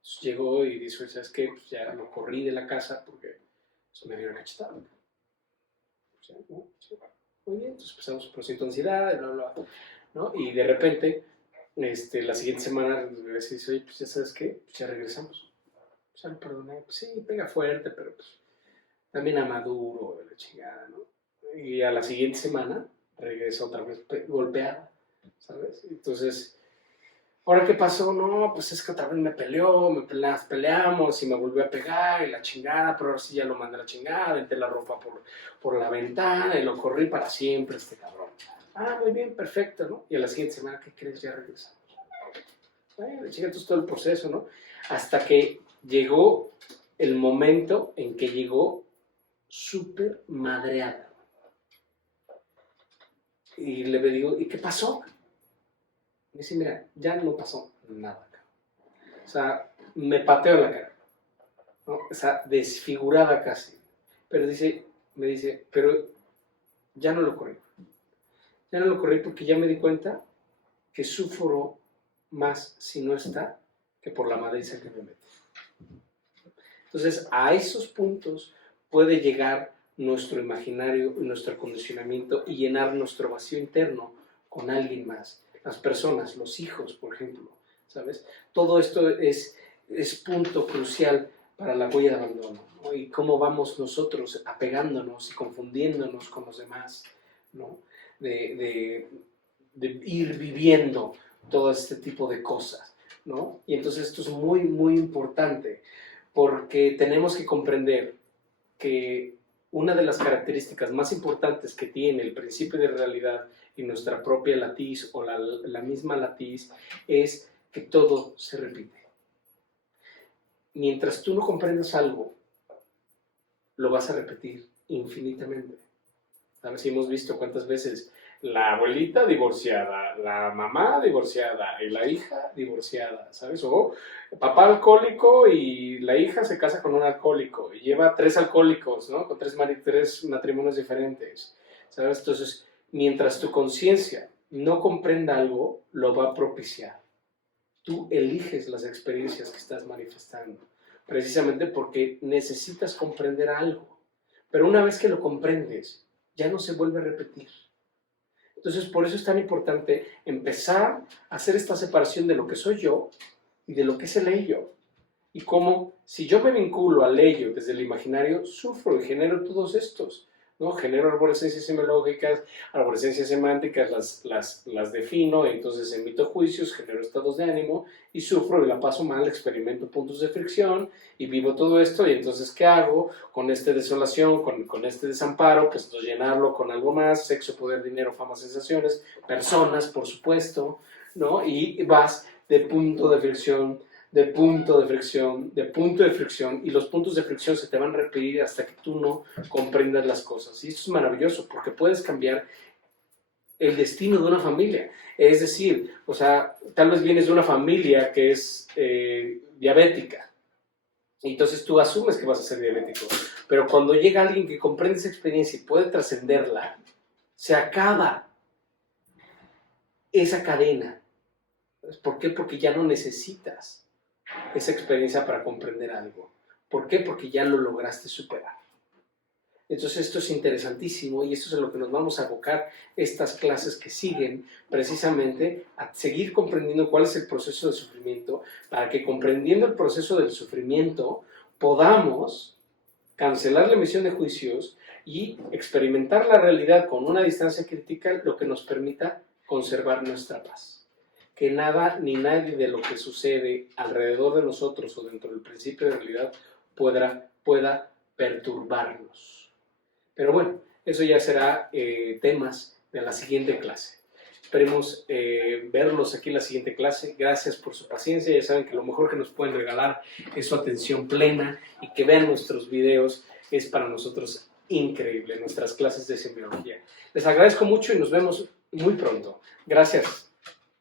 Entonces llegó y dijo, ¿sabes qué? Pues ya lo corrí de la casa porque pues, me dio una cachetada. O sea, ¿no? Sí. Muy bien, entonces empezamos por su intensidad, bla, bla, bla, ¿no? Y de repente, la siguiente semana regresa y dice, oye, pues ya sabes qué, pues ya regresamos. Ya lo perdoné, pues sí, pega fuerte, pero pues también a Maduro, de la chingada, ¿no? Y a la siguiente semana regresa otra vez golpeada, ¿sabes? Entonces, ¿ahora qué pasó? No, pues es que otra vez me peleó, peleamos y me volvió a pegar y la chingada, pero ahora sí ya lo mandé a la chingada, aventé la ropa por la ventana y lo corrí para siempre este cabrón. Ah, muy bien, perfecto, ¿no? Y a la siguiente semana, ¿qué crees? Ya regresamos. Bueno, entonces todo el proceso, ¿no? Hasta que llegó el momento en que llegó súper madreada. Y le digo, ¿y qué pasó? Me dice, mira, ya no pasó nada. O sea, me pateó la cara, ¿no? O sea, desfigurada casi. Pero me dice, pero ya no lo corrí. Ya no lo corrí porque ya me di cuenta que sufro más si no está que por la madriza que me mete. Entonces, a esos puntos puede llegar nuestro imaginario, nuestro acondicionamiento y llenar nuestro vacío interno con alguien más. Las personas, los hijos, por ejemplo, ¿sabes? Todo esto es punto crucial para la huella de abandono, ¿no? Y cómo vamos nosotros apegándonos y confundiéndonos con los demás, ¿no? De ir viviendo todo este tipo de cosas, ¿no? Y entonces esto es muy, muy importante porque tenemos que comprender que una de las características más importantes que tiene el principio de realidad y nuestra propia latiz o la misma latiz es que todo se repite. Mientras tú no comprendas algo, lo vas a repetir infinitamente. ¿Sabes? Y hemos visto cuántas veces la abuelita divorciada, la mamá divorciada y la hija divorciada, ¿sabes? O papá alcohólico y la hija se casa con un alcohólico y lleva 3 alcohólicos, ¿no? Con 3 matrimonios diferentes, ¿sabes? Entonces, mientras tu conciencia no comprenda algo, lo va a propiciar. Tú eliges las experiencias que estás manifestando, precisamente porque necesitas comprender algo. Pero una vez que lo comprendes, ya no se vuelve a repetir. Entonces, por eso es tan importante empezar a hacer esta separación de lo que soy yo y de lo que es el ello. Y cómo, si yo me vinculo al ello desde el imaginario, sufro y genero todos estos, ¿no? Genero arborescencias semiológicas, arborescencias semánticas, las defino, entonces emito juicios, genero estados de ánimo y sufro y la paso mal, experimento puntos de fricción y vivo todo esto. Y entonces, ¿qué hago con esta desolación, con este desamparo? Pues llenarlo con algo más: sexo, poder, dinero, fama, sensaciones, personas, por supuesto, ¿no? Y vas de punto de fricción, de punto de fricción, de punto de fricción, y los puntos de fricción se te van a repetir hasta que tú no comprendas las cosas. Y esto es maravilloso porque puedes cambiar el destino de una familia. Es decir, o sea, tal vez vienes de una familia que es diabética, y entonces tú asumes que vas a ser diabético, pero cuando llega alguien que comprende esa experiencia y puede trascenderla, se acaba esa cadena. ¿Por qué? Porque ya no necesitas esa experiencia para comprender algo. ¿Por qué? Porque ya lo lograste superar. Entonces esto es interesantísimo y esto es a lo que nos vamos a abocar estas clases que siguen, precisamente a seguir comprendiendo cuál es el proceso del sufrimiento, para que comprendiendo el proceso del sufrimiento podamos cancelar la emisión de juicios y experimentar la realidad con una distancia crítica, lo que nos permita conservar nuestra paz. Que nada ni nadie de lo que sucede alrededor de nosotros o dentro del principio de realidad pueda perturbarnos. Pero bueno, eso ya será temas de la siguiente clase. Esperemos verlos aquí en la siguiente clase. Gracias por su paciencia. Ya saben que lo mejor que nos pueden regalar es su atención plena, y que vean nuestros videos es para nosotros increíble, nuestras clases de semiología. Les agradezco mucho y nos vemos muy pronto. Gracias.